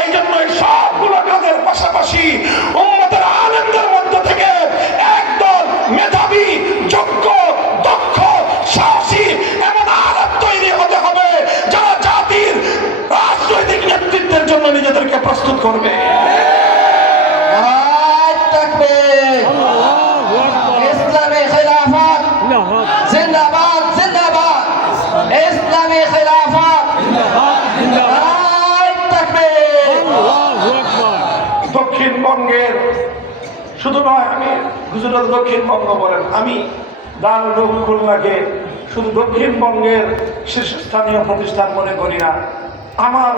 এই জন্য সবগুলো কাজের পাশাপাশি উম্মতের আলেমদের মধ্য থেকে একদল মেধাবী, যোগ্য, দক্ষ, সাহসী এবং আলেম তৈরি হতে হবে যারা জাতির রাজনৈতিক নেতৃত্বের জন্য নিজেদেরকে প্রস্তুত করবে। ইসলামী খিলাফত জিন্দাবাদ, জিন্দাবাদ। ইসলামী খিলাফত দক্ষিণবঙ্গের শুধু নয়, আমি গুজরাট দক্ষিণবঙ্গ বলেন, আমি দারুল উলুম খুলনাকে শুধু দক্ষিণবঙ্গের শীর্ষস্থানীয় প্রতিষ্ঠান মনে করি না। আমার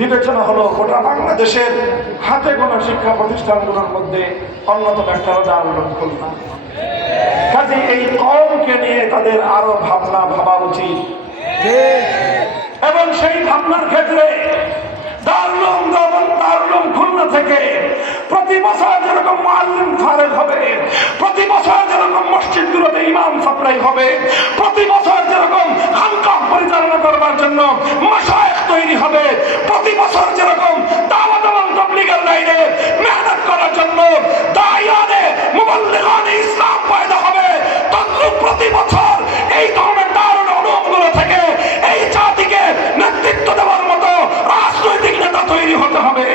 বিবেচনা হলো গোটা বাংলাদেশের হাতে গোনা শিক্ষা প্রতিষ্ঠানগুলোর মধ্যে অন্যতম একটা হলো দারুল উলুম খুলনা। কাজে এই কওমকে নিয়ে তাদের আরো ভাবা উচিত এবং সেই ভাবনার ক্ষেত্রে দারুল উলুম খুলনা থেকে প্রতি বছর যেরকম মুআল্লিম ফারেগ হবে, প্রতি বছর যেরকম মসজিদগুলোতে ইমাম সাপ্লাই হবে, প্রতি বছর যেরকম খানকাহ পরিচালনা করবার জন্য মাশায়েখ তৈরি হবে, প্রতি বছর যেরকম দাওয়াত এবং তাবলীগের লাইনে মেহনত করার জন্য দাইয়ানে মুবাল্লিগানে ইসলাম পয়দা হবে, তদ্রূপ প্রতি বছর এই ধরনের দারুল উলুমগুলো থেকে এই জাতিকে নেতৃত্ব দেওয়ার মতো রাজনৈতিক নেতা তৈরি হতে হবে।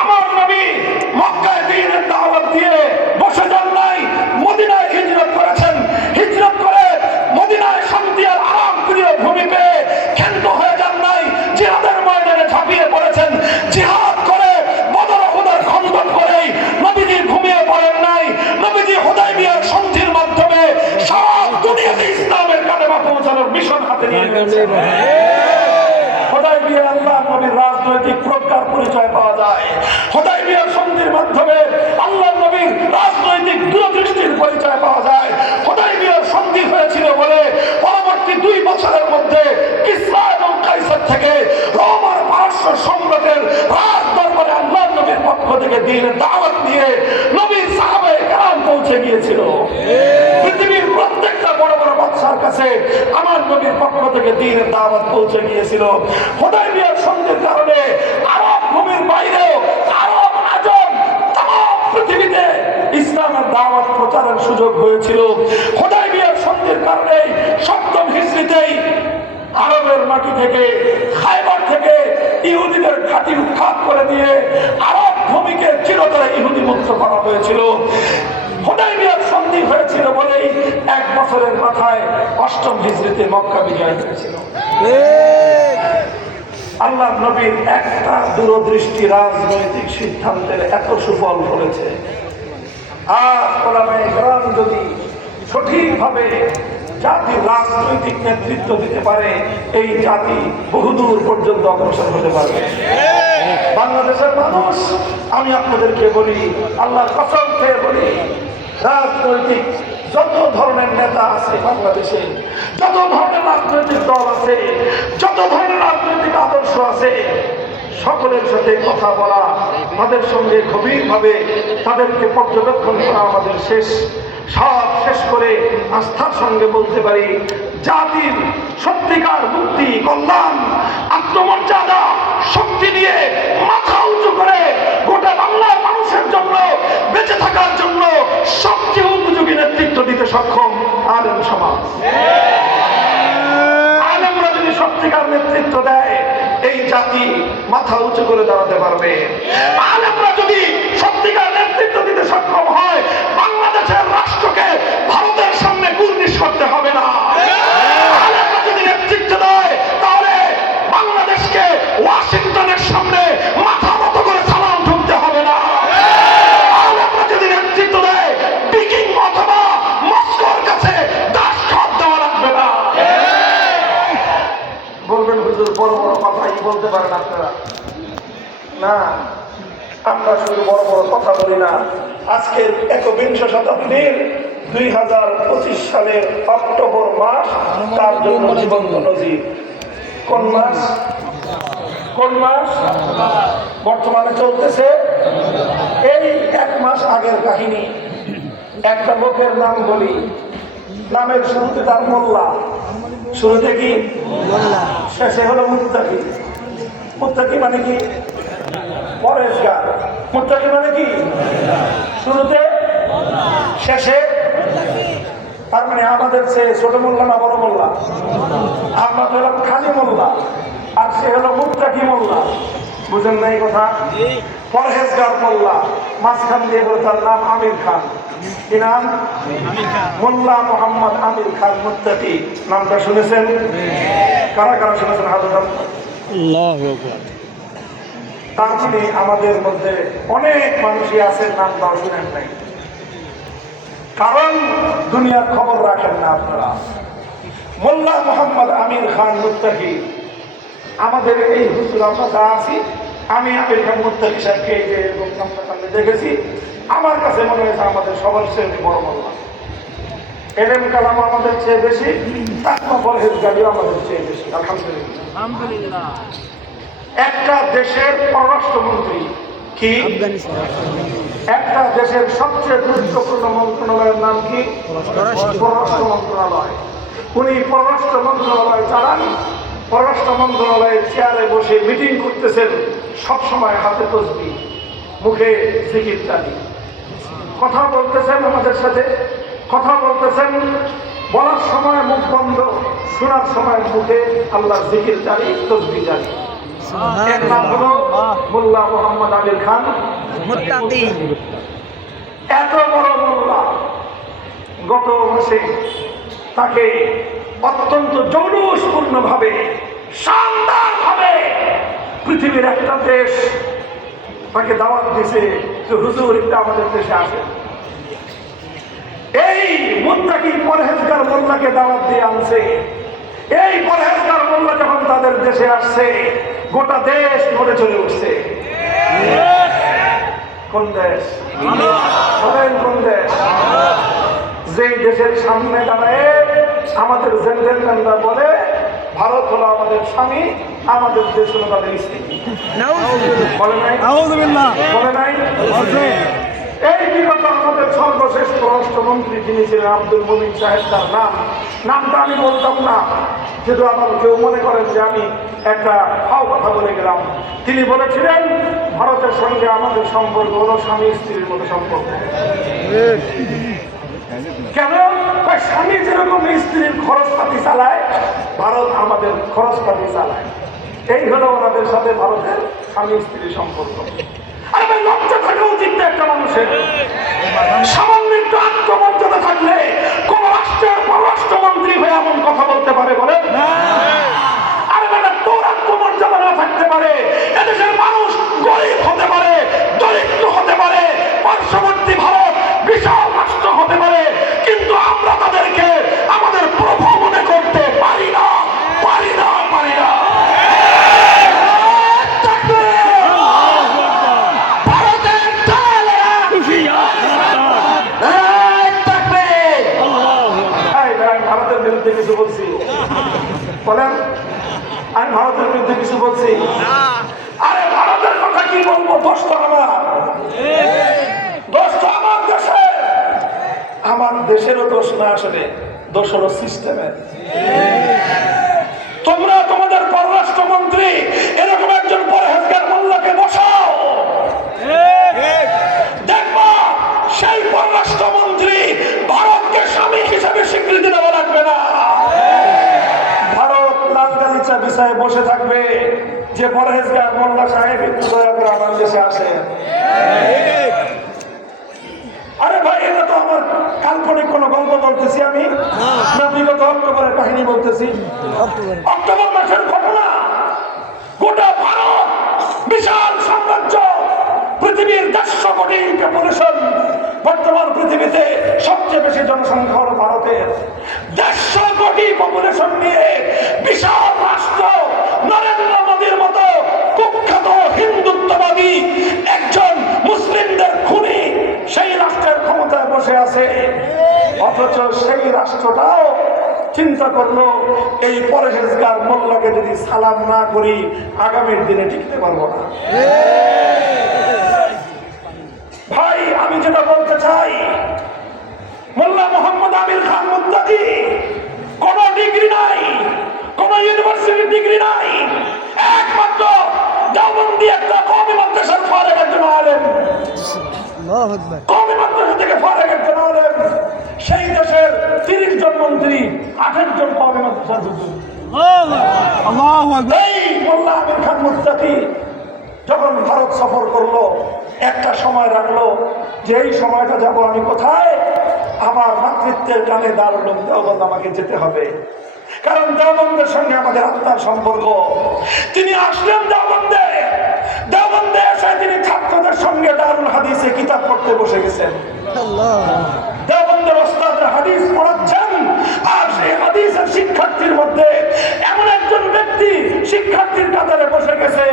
আমার নবী মক্কায় দ্বীনের দাওয়াত দিয়ে বসে যান নাই, মদিনায় হিজরত করেছেন। হিজরত করে মদিনায় শান্তি আর আরাম প্রিয় ভূমি পেয়ে ক্ষান্ত হয়ে যান নাই, জিহাদের ময়দানে ঝাঁপিয়ে পড়েছেন। জিহাদ করে বদর হুদার খন্দন করেই নবীজি ঘুমিয়ে পড়েন নাই। নবীজি হুদায়বিয়ার সন্ধির মাধ্যমে সারা দুনিয়াতে ইসলামের কালেমা পৌঁছানোর মিশন হাতে নিয়ে নিয়েছেন। হুদায়বিয়া আল্লাহ নবীর রাজনৈতিক প্রজ্ঞার পরিচয় পাওয়া যায়। হুদায়বিয়ার সন্ধির মাধ্যমে আল্লাহ নবীর রাজনৈতিক দূরদৃষ্টির পরিচয় পাওয়া যায়। হুদায়বিয়ার সন্ধি হয়েছিল বলে পরবর্তী 2 বছরের মধ্যে কিসরা এবং কাইসার থেকে রোম আর পারস্য সম্রাটের রাজ দরবারে আল্লাহ নবীর পক্ষ থেকে দ্বীনের দাওয়াত নিয়ে নবীর সাহাবায়ে কেরাম পৌঁছে গিয়েছিল। পৃথিবীর প্রত্যেকটা বড় বড় বাদশার কাছে আমার নবীর পক্ষ থেকে দ্বীনের দাওয়াত পৌঁছে গিয়েছিল। হুদায়বিয়ার সন্ধির কারণে আরব ভূমির বাইরেও আরব আজম তাম পৃথিবীতে ইসলামের দাওয়াত প্রচারের সুযোগ হয়েছিল। হুদায়বিয়ার সন্ধির কারণে 7ম হিজরিতেই আরবের মাটি থেকে, খায়বার থেকে ইহুদিদের ঘাঁটি উৎখাত করে দিয়ে আরব ভূমিকে চিরতরে ইহুদি মুক্ত করা হয়েছিল। হুদায়বিয়ার সন্ধি হয়েছিল বলেই 1 বছরের মাথায় 8ম হিজরিতে মক্কা বিজয় হয়েছিল। আল্লাহ নবীর একটা দূরদৃষ্টি রাজনৈতিক সিদ্ধান্তের এত সুফল ফলেছে। আর ওলামায়ে কেরাম যদি সঠিকভাবে জাতির রাজনৈতিক নেতৃত্ব দিতে পারে, এই জাতি বহুদূর পর্যন্ত অগ্রসর হতে পারবে। বাংলাদেশের মানুষ, আমি আপনাদেরকে বলি, আল্লাহর কসম খেয়ে বলি, রাজনৈতিক যত ধরনের নেতা আছে বাংলাদেশে, যত ধরনের রাজনৈতিক দল আছে, যত ধরনের রাজনৈতিক আদর্শ আছে, সকলের সাথে কথা বলা, তাদের সঙ্গে গভীরভাবে তাদেরকে পর্যবেক্ষণ করা আমাদের সব শেষ করে আস্থার সঙ্গে বলতে পারি, জাতির সত্যিকার মুক্তি, কল্যাণ, আত্মমর্যাদা, শক্তি নিয়ে মাথা উঁচু করে গোটা বাংলার মানুষের জন্য বেঁচে থাকার জন্য সবচেয়ে উপযোগী নেতৃত্ব দিতে সক্ষম আলেম সমাজ। আলেমরা যদি সত্যিকার নেতৃত্ব দেয়, এই জাতি মাথা উঁচু করে দাঁড়াতে পারবে। আলেমরা যদি সত্যিকার নেতৃত্ব দিতে সক্ষম হয়, বাংলাদেশের রাষ্ট্রকে ভারতের সামনে কুর্নিশ করতে হবে না। আলেমরা যদি নেতৃত্ব দেয়, তাহলে বাংলাদেশকে ওয়াশিংটনের সামনে মাথা নত করে সালাম ঠুকতে হবে না। আলেমরা যদি নেতৃত্ব দেয়, পিকিং অথবা মস্কোর কাছে দাসখত দেওয়া লাগবে না। বলবেন হুজুর বড় বড় কথাই বলতে পারেন আপনারা। না, আমরা শুধু বড় বড় কথা বলি না। আজকের একবিংশ শতাব্দীর 2025 সালের অক্টোবর মাস তার জন্য জীবন্ত নজির। কোন মাস? কোন মাস বর্তমানে চলতেছে? এই 1 মাস আগের কাহিনী। একটা লোকের নাম বলি, নামের শুরুতে তার মোল্লা, শুরুতে কি শেষে হলো মুত্তাকি। মুত্তাকি মানে কি? পরেশগার। মুত্তাকি মানে কি? শুরুতে শেষে। তার মানে আমাদের সে ছোট মোল্লা না বড় মোল্লা? আমরা তো হলাম খালি মোল্লা, আর সে হলো মুত্তাকি মোল্লা। বুঝেন না এই কথা? পরহেজগার মোল্লা, মাঝখান দিয়ে হলো তার নাম আমির খান। কি নাম? মোল্লা মোহাম্মদ আমির খান মুত্তাকি। নামটা শুনেছেন? কারা কারা শুনেছেন? হাত উঠান। তার মানে আমাদের মধ্যে অনেক মানুষই আছেন নামটাও শুনেন নাই, কারণ দুনিয়ার খবর রাখেন না আপনারা। মোল্লা মোহাম্মদ আমির খান মুত্তাকি, আমাদের এই হুজুর আমরা যা আছি, আমি আমির খান মুত্তাকি সাহেবকে এই যে সামনে দেখেছি, আমার কাছে মনে হয়েছে আমাদের সবার চেয়ে বড় মোল্লা। এলেম কালাম আমাদের চেয়ে বেশি, তাকওয়া পরহেজগারিও আমাদের চেয়ে বেশি। আলহামদুলিল্লাহ। একটা দেশের পররাষ্ট্রমন্ত্রী কি? একটা দেশের সবচেয়ে গুরুত্বপূর্ণ মন্ত্রণালয়ের নাম কি? পররাষ্ট্র মন্ত্রণালয়। উনি পররাষ্ট্র মন্ত্রণালয় চালান। পররাষ্ট্র মন্ত্রণালয়ের চেয়ারে বসে মিটিং করতেছেন, সবসময় হাতে তসবিহ, মুখে জিকির জারি, কথা বলতেছেন আমাদের সাথে, কথা বলতেছেন, বলার সময় মুখ বন্ধ, শোনার সময় মুখে আল্লাহর জিকির জারি, তসবিহ জারি। এর নাম হলো মোল্লা মোহাম্মদ আমির খান মুত্তাকি। এত বড় মোল্লা, গত মাসে তাকে অত্যন্ত জৌলুসপূর্ণ ভাবে, শানদার ভাবে পৃথিবীর একটা দেশ তাকে দাওয়াত দিয়েছে যে হুজুর একটু আমাদের দেশে আসে। এই মুত্তাকি পরহেজগার মোল্লাকে দাওয়াত দিয়ে আনছে। এই পরহেজগার মোল্লা যখন তাদের দেশে আসছে, গোটা দেশ নড়ে চলে উঠছে। কোন দেশ? বলেন কোন দেশ? যে দেশের সামনে দাঁড়ায় আমাদের জেন্টেলম্যানরা বলে ভারত হলো আমাদের স্বামী, আমাদের দেশ হলো তাদের স্ত্রী। বলে নাই? বলে নাই? এই বিগত আমাদের সর্বশেষ পররাষ্ট্রমন্ত্রী যিনি ছিলেন আব্দুল মুমিন সাহেব, তার নামটা আমি বলতাম না, যেহেতু আবার কেউ মনে করেন যে আমি একটা ফাও কথা বলে গেলাম। তিনি বলেছিলেন ভারতের সঙ্গে আমাদের সম্পর্ক হলো স্বামী স্ত্রীর মতো সম্পর্ক। কেন? স্বামী যেরকম স্ত্রীর খরচপাতি চালায়, ভারত আমাদের খরচপাতি চালায়। এই হলো ওনাদের সাথে ভারতের স্বামী স্ত্রীর সম্পর্ক। আরে লজ্জা থাকা উচিত একটা মানুষের। সামান্য একটু আত্মমর্যাদা থাকলে কোন রাষ্ট্রের পররাষ্ট্রমন্ত্রী হয়ে এমন কথা বলতে পারে? বলে আরে বেটা, তোর আত্মমর্যাদা না থাকতে পারে, এদেশের মানুষ গরিব হতে পারে, দরিদ্র হতে পারে, পার্শ্ববর্তী ভারত বিশাল রাষ্ট্র হতে পারে, কিন্তু আমরা তাদেরকে আমাদের প্রভু মনে করতে পারি না, পারি না, পারি না। ভারতের বিরুদ্ধে কিছু বলছি? বলেন, আমি ভারতের বিরুদ্ধে কিছু বলছি? আরে ভারতের কথা কি বলবো? দোষ তো আমার, দোষ তো আমার দেশের। আমার দেশেরও দোষ না, আসলে দোষ হলো সিস্টেমের। তোমরা তোমাদের পররাষ্ট্রমন্ত্রী এরকম একজন পরহেজগার মোল্লাকে বসাও, দেখবা সেই পররাষ্ট্রমন্ত্রী ভারতকে স্বামী হিসেবে স্বীকৃতি দেওয়া লাগবে না। ভারত লাল গালিচা বিছায় বসে থাকবে যে পরহেজগার মোল্লা সাহেব একটু দয়া করে আমার দেশে আসে। আরে ভাই, এটা তো আমার কাল্পনিক কোন গল্প বলতেছি আমি না বিগত অক্টোবরের কাহিনী বলতেছি। অক্টোবর মাসের ঘটনা, গোটা ভারত বিশাল সাম্রাজ্য, পৃথিবীর 150 কোটি পপুলেশন, বর্তমান পৃথিবীতে সবচেয়ে বেশি জনসংখ্যা হল ভারতের। 150 কোটি পপুলেশন নিয়ে বিশাল রাষ্ট্র, নরেন্দ্র মোদীর মতো কুখ্যাত হিন্দুত্ববাদী একজন মুসলিমদের খুনি সেই রাষ্ট্রের ক্ষমতায় বসে আছে। অথচ সেই রাষ্ট্রটাও চিন্তা করলো এই পরহেজগার মোল্লাকে যদি সালাম না করি আগামীর দিনে টিকতে পারবো না। ভাই, আমি যেটা বলতে চাই, মোল্লা মোহাম্মদ আমির খান মুত্তাকি কোন ডিগ্রি নাই, কোন ইউনিভার্সিটির ডিগ্রি নাই, একমাত্র দেওবন্দি একটা কওমি মাদ্রাসার ফারেক একজন আলেম, কওমি মাদ্রাসা থেকে ফারেক একজন আলেম। সেই দেশের 30 জন মন্ত্রী, 28 জন কওমি মাদ্রাসার হুজুর। এই মোল্লা আমির খান মুত্তাকি যখন ভারত সফর করলো, একটা সময় রাখলো যে এই সময়টা যাব আমি কোথায়, আমার মাতৃত্বের টানে দারুল উলুম দেওবন্দ আমাকে যেতে হবে, কারণ দেওবন্দের সঙ্গে আমাদের আত্মার সম্পর্ক। তিনি আসলেন দেওবন্দে, দেওবন্দে এসে তিনি ছাত্রদের সঙ্গে দারুল হাদিসে কিতাব পড়তে বসে গেছেন। দেওবন্দের ওস্তাদরা হাদিস পড়াচ্ছেন, আর সেই হাদিসের শিক্ষার্থীর মধ্যে এমন একজন ব্যক্তি শিক্ষার্থীর কাতারে বসে গেছে,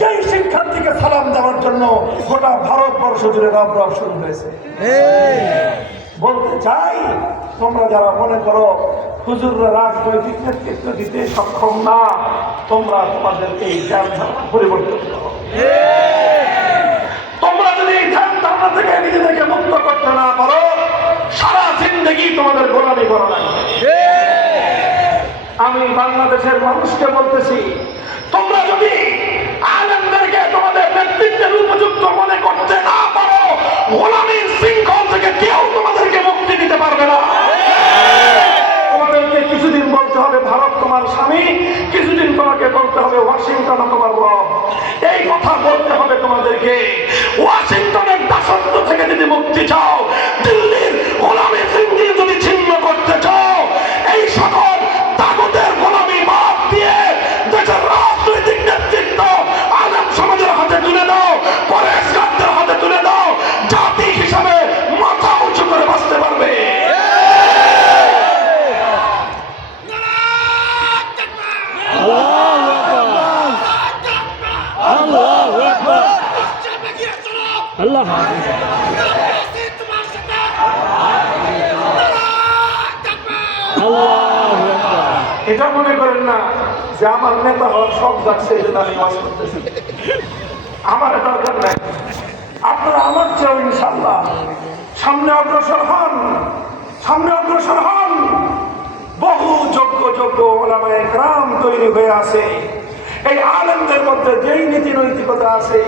যেই শিক্ষার্থীকে সালাম দেওয়ার জন্য গোটা ভারতবর্ষ জুড়ে রব রব শুরু হয়েছে। বলতে চাই, তোমরা যারা মনে করো হুজুররা রাজনৈতিক নেতৃত্ব দিতে সক্ষম না, তোমরা তোমাদের এই ধ্যান ধারণা পরিবর্তন করো। তোমরা যদি এই ধ্যান ধারণা থেকে নিজেদেরকে মুক্ত করতে না পারো, সারা জিন্দগি তোমাদের গোলামি করা লাগবে। আমি বাংলাদেশের মানুষকে বলতেছি, তোমরা যদি আলেমদেরকে তোমাদের নেতৃত্বের উপযুক্ত মনে করতে না পারো, গোলামির শৃঙ্খল থেকে কেউ তোমাদেরকে মুক্তি দিতে পারবে না। তোমাদেরকে কিছুদিন বলতে হবে ভারত তোমার স্বামী, কিছুদিন তোমাকে বলতে হবে ওয়াশিংটন তোমার রব। এই কথা বলতে হবে তোমাদেরকে। ওয়াশিংটনের দাসত্ব থেকে যদি মুক্তি চাও, দিল্লির গোলামি জিন্দিগি যদি ছিন্ন করতে চাও, এই সকল তাগুতের গোলামি বাদ দিয়ে দেশের রাজনৈতিক নেতৃত্ব আলেম সমাজের হাতে তুলে দাও, পরহেজগারদের হাতে তুলে দাও, জাতি হিসাবে মাথা উঁচু করে বাঁচতে পারবে। এটা মনে করেন না যে আমার নেতা হওয়ার সব যাচ্ছে, এই জন্য আমি ওয়াজ করতেছি। আমার দরকার নাই। আপনারা আমার চেয়েও ইনশাআল্লাহ সামনে অগ্রসর হন, সামনে অগ্রসর হন। বহু যোগ্য যোগ্য ওলামায়ে কেরাম তৈরি হয়ে আছে। এই আলেমদের মধ্যে যেই নীতি নৈতিকতা আছে,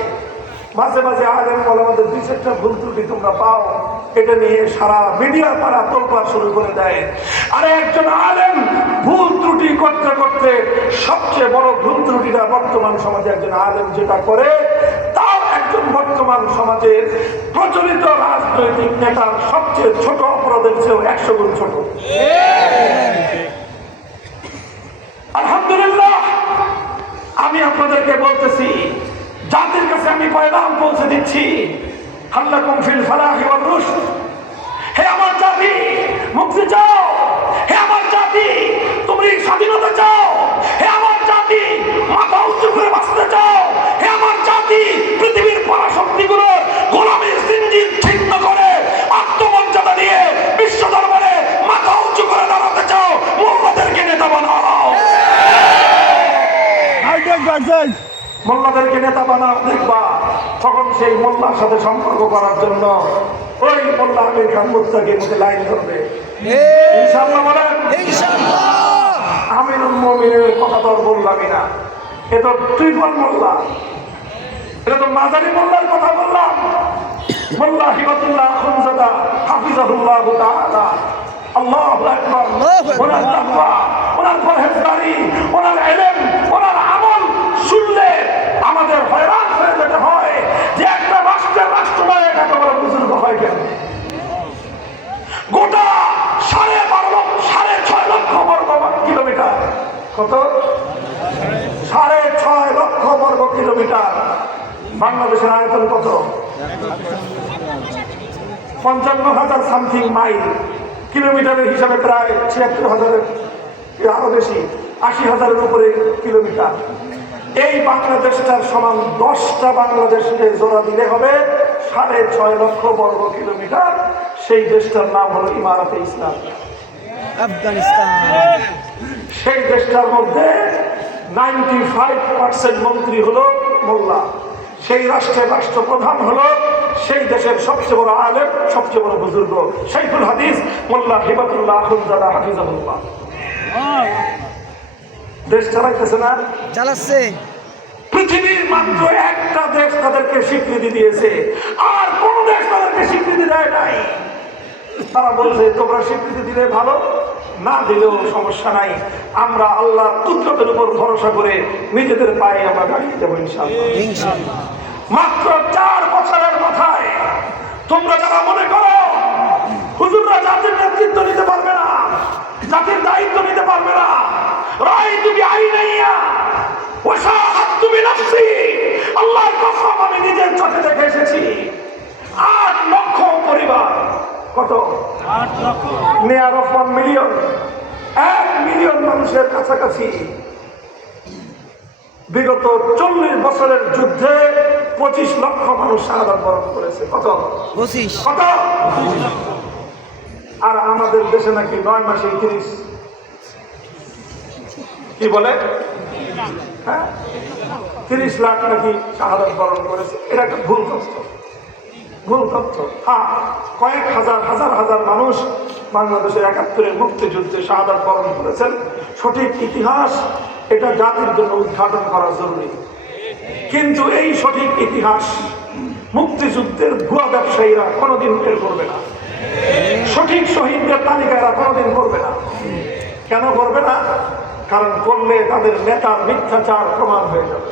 মাঝে মাঝে আলেম ওলামাদের 2-4টা ভুল ত্রুটি তোমরা পাও, এটা নিয়ে সারা মিডিয়া তারা তোলপাড় শুরু করে দেয়। আর একজন আলেম ভুল ত্রুটি করতে করতে সবচেয়ে বড় ভুল ত্রুটিটা বর্তমান সমাজে একজন আলেম যেটা করে, তাও একজন বর্তমান সমাজের প্রচলিত রাজনৈতিক নেতার সবচেয়ে ছোট অপরাধের চেয়েও 100 গুণ ছোট। আলহামদুলিল্লাহ, আমি আপনাদেরকে বলতেছি, জাতির কাছে আমি পয়গাম পৌঁছে দিচ্ছি, হাল্লাকুম ফিল ফালাহি ওয়ার রুশদ। হে আমার জাতি, মুক্তি চাও। হে আমার জাতি, তুমি স্বাধীনতা চাও। হে আমার জাতি, মাথা উঁচু করে বাঁচতে চাও। হে আমার জাতি, পৃথিবীর পরাশক্তিগুলো গোলামীর জিন্দির ছিন্ন করে আত্মমর্যাদা দিয়ে বিশ্ব দরবারে মাথা উঁচু করে দাঁড়াতে চাও, মোল্লাদেরকে নেতা বানাও। মোল্লাদেরকে নেতা বানাও, দেখবা তখন সেই মোল্লার সাথে সম্পর্ক করার জন্য ওই মোল্লা আমির খান মুত্তাকির মধ্যে লাইন ধরবে। ইনশাআল্লাহ বলেন। আমিরুল মুমিনের কথা তো বললামই না, এ তো ট্রিপল মোল্লা, এটা তো মাজারি মোল্লার কথা বললাম। মোল্লা হিবাতুল্লাহ আখুনজাদা হাফিজাহুল্লাহ তাআলা, আল্লাহু আকবার। ওনার তাকওয়া, ওনার পরহেজগারি, ওনার ইলম, ওনার আমল শুনলে আমাদের হয়রান হয়ে যেতে হয় যে একটা রাষ্ট্রের রাষ্ট্রনায়ক এত বড় বুজুর্গ হয় কেন? গোটা 6.5 লক্ষ বর্গ কিলোমিটার, কত? 6.5 লক্ষ বর্গ কিলোমিটার। বাংলাদেশের আয়তন কত? 55,000 সামথিং মাইল। কিলোমিটারের হিসাবে প্রায় 76,000-এর আরো বেশি, 80,000-এর উপরে কিলোমিটার। এই বাংলাদেশটার সমান 10টা বাংলাদেশকে জোড়া দিলে হবে 6.5 লক্ষ বর্গ কিলোমিটার। সেই দেশটার নাম হলো ইমারাতে ইসলাম। আফগানিস্তান। সেই দেশটার মধ্যে 95% মন্ত্রী হলো মোল্লা। সেই রাষ্ট্রের রাষ্ট্রপ্রধান হলো সেই দেশের সবচেয়ে বড় আলেম, সবচেয়ে বড় বুজুর্গ শাইখুল হাদিস মোল্লা হিবাতুল্লাহ আখুনজাদা হাফিজাহুল্লাহ। দেশ চালাইতেছে না? চালাচ্ছে। পৃথিবীর মাত্র একটা দেশ তাদেরকে স্বীকৃতি দিয়েছে, আর কোন দেশ তাদেরকে স্বীকৃতি দেয় নাই। তারা বলছে তোমরা স্বীকৃতি দিলে ভালো, না দিলেও সমস্যা নাই, আমরা আল্লাহর কুদরতের উপর ভরসা করে নিজেদের পায়ে আমরা দাঁড়িয়ে দেবো ইনশাআল্লাহ। ইনশাআল্লাহ। মাত্র 4 বছরের মাথায় তোমরা যারা মনে করো হুজুররা জাতির নেতৃত্ব নিতে পারবে না, জাতির দায়িত্ব নিতে পারবে না, রায় তুমি আইনাইয়া ওয়াশাহাদতু বিনাফসি, আল্লাহর কসম আমি নিজের চোখে দেখে এসেছি। 8 লক্ষ পরিবার, কত? 8 লক্ষ। নেয়ার অফ 1 মিলিয়ন, 1 মিলিয়ন মানুষের কাছাকাছি বিগত 40 বছরের যুদ্ধে 25 লক্ষ মানুষ শাহাদাত বরণ করেছে। কত? 25। কত? আর আমাদের দেশে নাকি 9 মাসে 30। কি বলে? হ্যাঁ, 30 লাখ নাকি শাহাদাত বরণ করেছে। এটা একটা ভুল তথ্য, ভুল তথ্য। হ্যাঁ, কয়েক হাজার হাজার মানুষ বাংলাদেশের 71-এর মুক্তিযুদ্ধে শাহাদাত বরণ করেছেন। সঠিক ইতিহাস এটা জাতির জন্য উদ্ঘাটন করা জরুরি। কিন্তু এই সঠিক ইতিহাস মুক্তিযুদ্ধের ভুয়া ব্যবসায়ীরা কোনোদিন বের করবে না, সঠিক শহীদদের তালিকা এরা কোনোদিন করবে না। কেন করবে না? কারণ করলে তাদের নেতার মিথ্যাচার প্রমাণ হয়ে যাবে।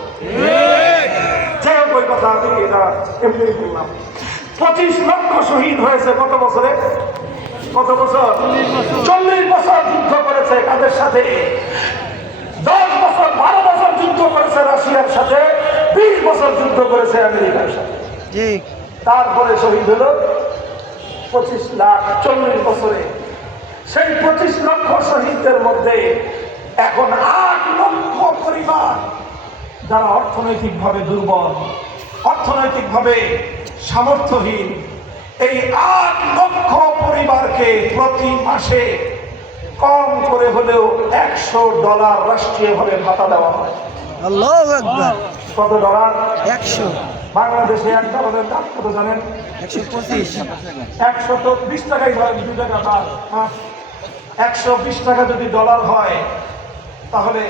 যাই হোক, ওই কথা আমি এটা এমনি বললাম। 25 লক্ষ শহীদ হয়েছে কত বছরে? কত বছর? 40 বছর যুদ্ধ করেছে কাদের সাথে? 10 বছর 12 বছর যুদ্ধ করেছে রাশিয়ার সাথে, 20 বছর যুদ্ধ করেছে আমেরিকার সাথে। ঠিক। তারপরে শহীদ হলো 25 লাখ 40 বছরে। সেই 25 লক্ষ শহীদদের মধ্যে এখন 8 লক্ষ পরিবার যারা অর্থনৈতিকভাবে দুর্বল, অর্থনৈতিকভাবে সামর্থ্যহীন, এই 8 লক্ষ পরিবারকে প্রতি মাসে কম করে হলেও $100 রাষ্ট্রীয়ভাবে ভাতা দেওয়া হয়। আল্লাহু আকবার। কত ডলার? 100। বাংলাদেশে $1 দাম কত জানেন? 125। 120 টাকাই ধরেন, 2 টাকা বাদ। 120 টাকা যদি ডলার হয় তাহলে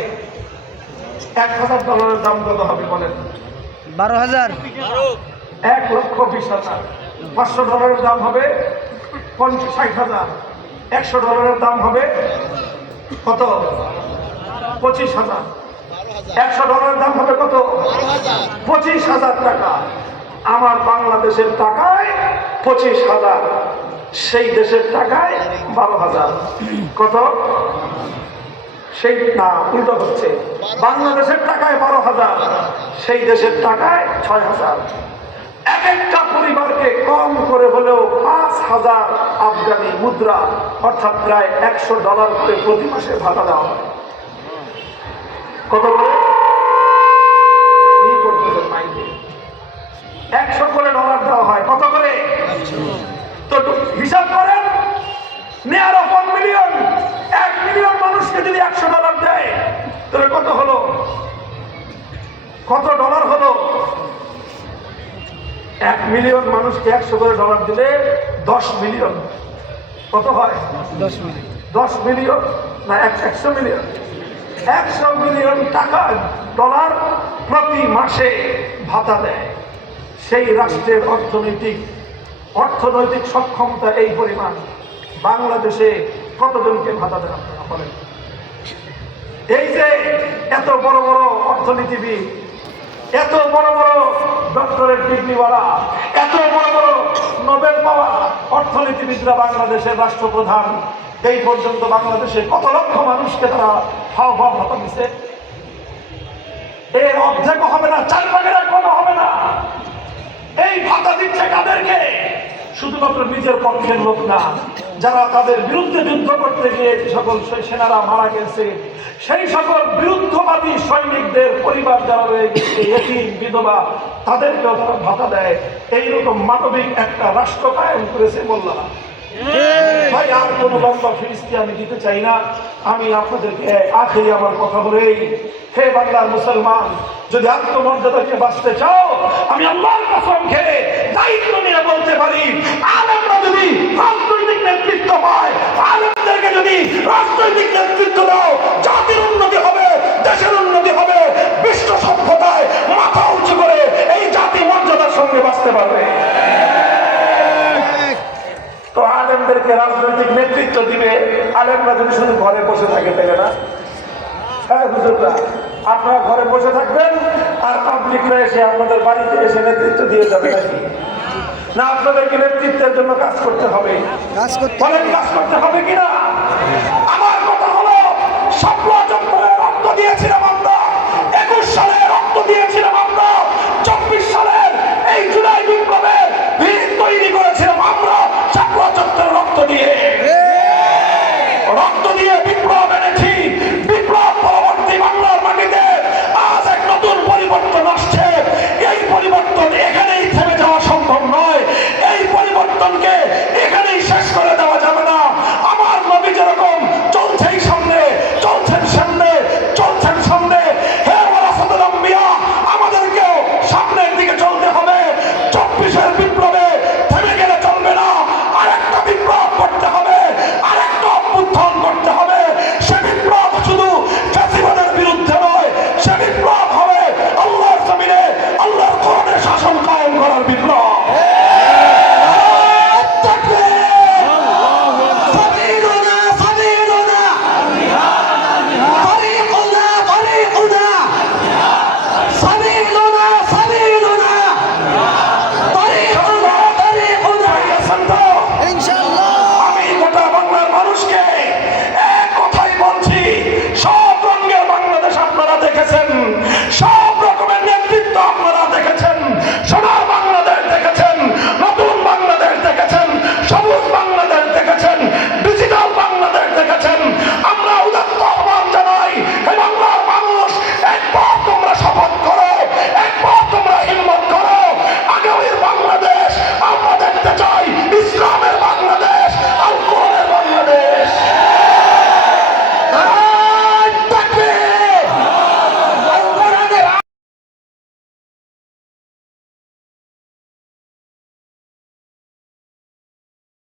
$1,000 দাম কত হবে বলেন? 12,000। 1,20,000। $500 দাম হবে 60,000। $100 দাম হবে কত? 25,000। $100 দাম হবে কত? 25,000 টাকা। আমার বাংলাদেশের টাকায় 25,000, সেই দেশের টাকায় 12,000। কত? সেই না, উল্টো হচ্ছে। বাংলাদেশের টাকায় 12,000, সেই দেশের টাকায় 6,000। এক একটা পরিবারকে কম করে হলেও 5,000 আফগানি মুদ্রা, অর্থাৎ প্রায় $100 করে প্রতি মাসে ভাতা দেওয়া হয়। কত করে? 100 করে ডলার দেওয়া হয়। কত করে? তো হিসাব করেন, নেয়ার অফ 1 মিলিয়ন, 1 মিলিয়ন মানুষকে যদি $100 দেয় তাহলে কত হলো? কত ডলার হলো? 1 মিলিয়ন মানুষকে 100 করে ডলার দিলে 10 মিলিয়ন। কত হয়? 10 মিনিট। 10 মিলিয়ন না 100 মিলিয়ন? 100 মিলিয়ন টাকা ডলার প্রতি মাসে ভাতা দেয়। সেই রাষ্ট্রের অর্থনৈতিক সক্ষমতা এই পরিমাণ। বাংলাদেশে কতজনকে ভাতা দেন আপনারা বলেন? এই যে এত বড় বড় অর্থনীতিবিদ এত বড় বড় ডক্টরেট ডিগ্রিওয়ালা, এত বড় বড় নোবেল পাওয়া অর্থনীতিবিদরা বাংলাদেশের রাষ্ট্রপ্রধান, এই পর্যন্ত বাংলাদেশে কত লক্ষ মানুষকে তারা হাওয়া ভাতা দিচ্ছে। এর অর্ধেক হবে না, 4 ভাগের 1 ভাগ হবে না। এই ভাতা দিচ্ছে কাদেরকে? শুধুমাত্র নিজের পক্ষের লোক না, যারা তাদের বিরুদ্ধে যুদ্ধ করতে গিয়ে যে সকল সেনারা মারা গেছে, সেই সকল বিরুদ্ধবাদী সৈনিকদের পরিবার যারা রয়ে গেছে, এতিম বিধবা, তাদেরকেও তারা ভাতা দেয়। এইরকম মানবিক একটা রাষ্ট্র কায়েম করেছে মোল্লারা। ভাই, আর কোনো লম্বা ফিরিস্তি আমি দিতে চাই না। আমি আপনাদেরকে আখেরি আমার কথা বলেই, হে বাংলার মুসলমান, যদি আত্মমর্যাদাকে বাঁচতে চাও, আমি আল্লাহর কসম খেয়ে দায়িত্ব নিয়ে বলতে পারি, আলেমরা যদি রাজনৈতিক নেতৃত্ব পায়, আলেমদেরকে যদি রাজনৈতিক নেতৃত্ব দাও, জাতির উন্নতি হবে, দেশের উন্নতি হবে, বিশ্ব সভ্যতায় মাথা উঁচু করে এই জাতি মর্যাদার সঙ্গে বাঁচতে পারবে। তো আলেমদেরকে রাজনৈতিক নেতৃত্ব দিবে, আলেমরা যদি শুধু ঘরে বসে থাকে, তাই না? হ্যাঁ হুজুররা, আপনারা ঘরে বসে থাকবেন আর পাবলিকরা এসে আপনাদের বাড়িতে এসে নেতৃত্ব দিয়ে যাবে নাকি? না, আপনাদেরকে নেতৃত্বের জন্য কাজ করতে হবে, কাজ করতে অনেক কাজ করতে হবে কিনা? আমার কথা হলো, শাপলা চত্বরে রক্ত দিয়েছিলাম আমরা, 21 সালে রক্ত দিয়েছিলাম আমরা, 24 সালের এই জুলাই বিপ্লবের ভিত তৈরি করেছিলাম আমরা শাপলা চত্বরে রক্ত দিয়ে। রক্ত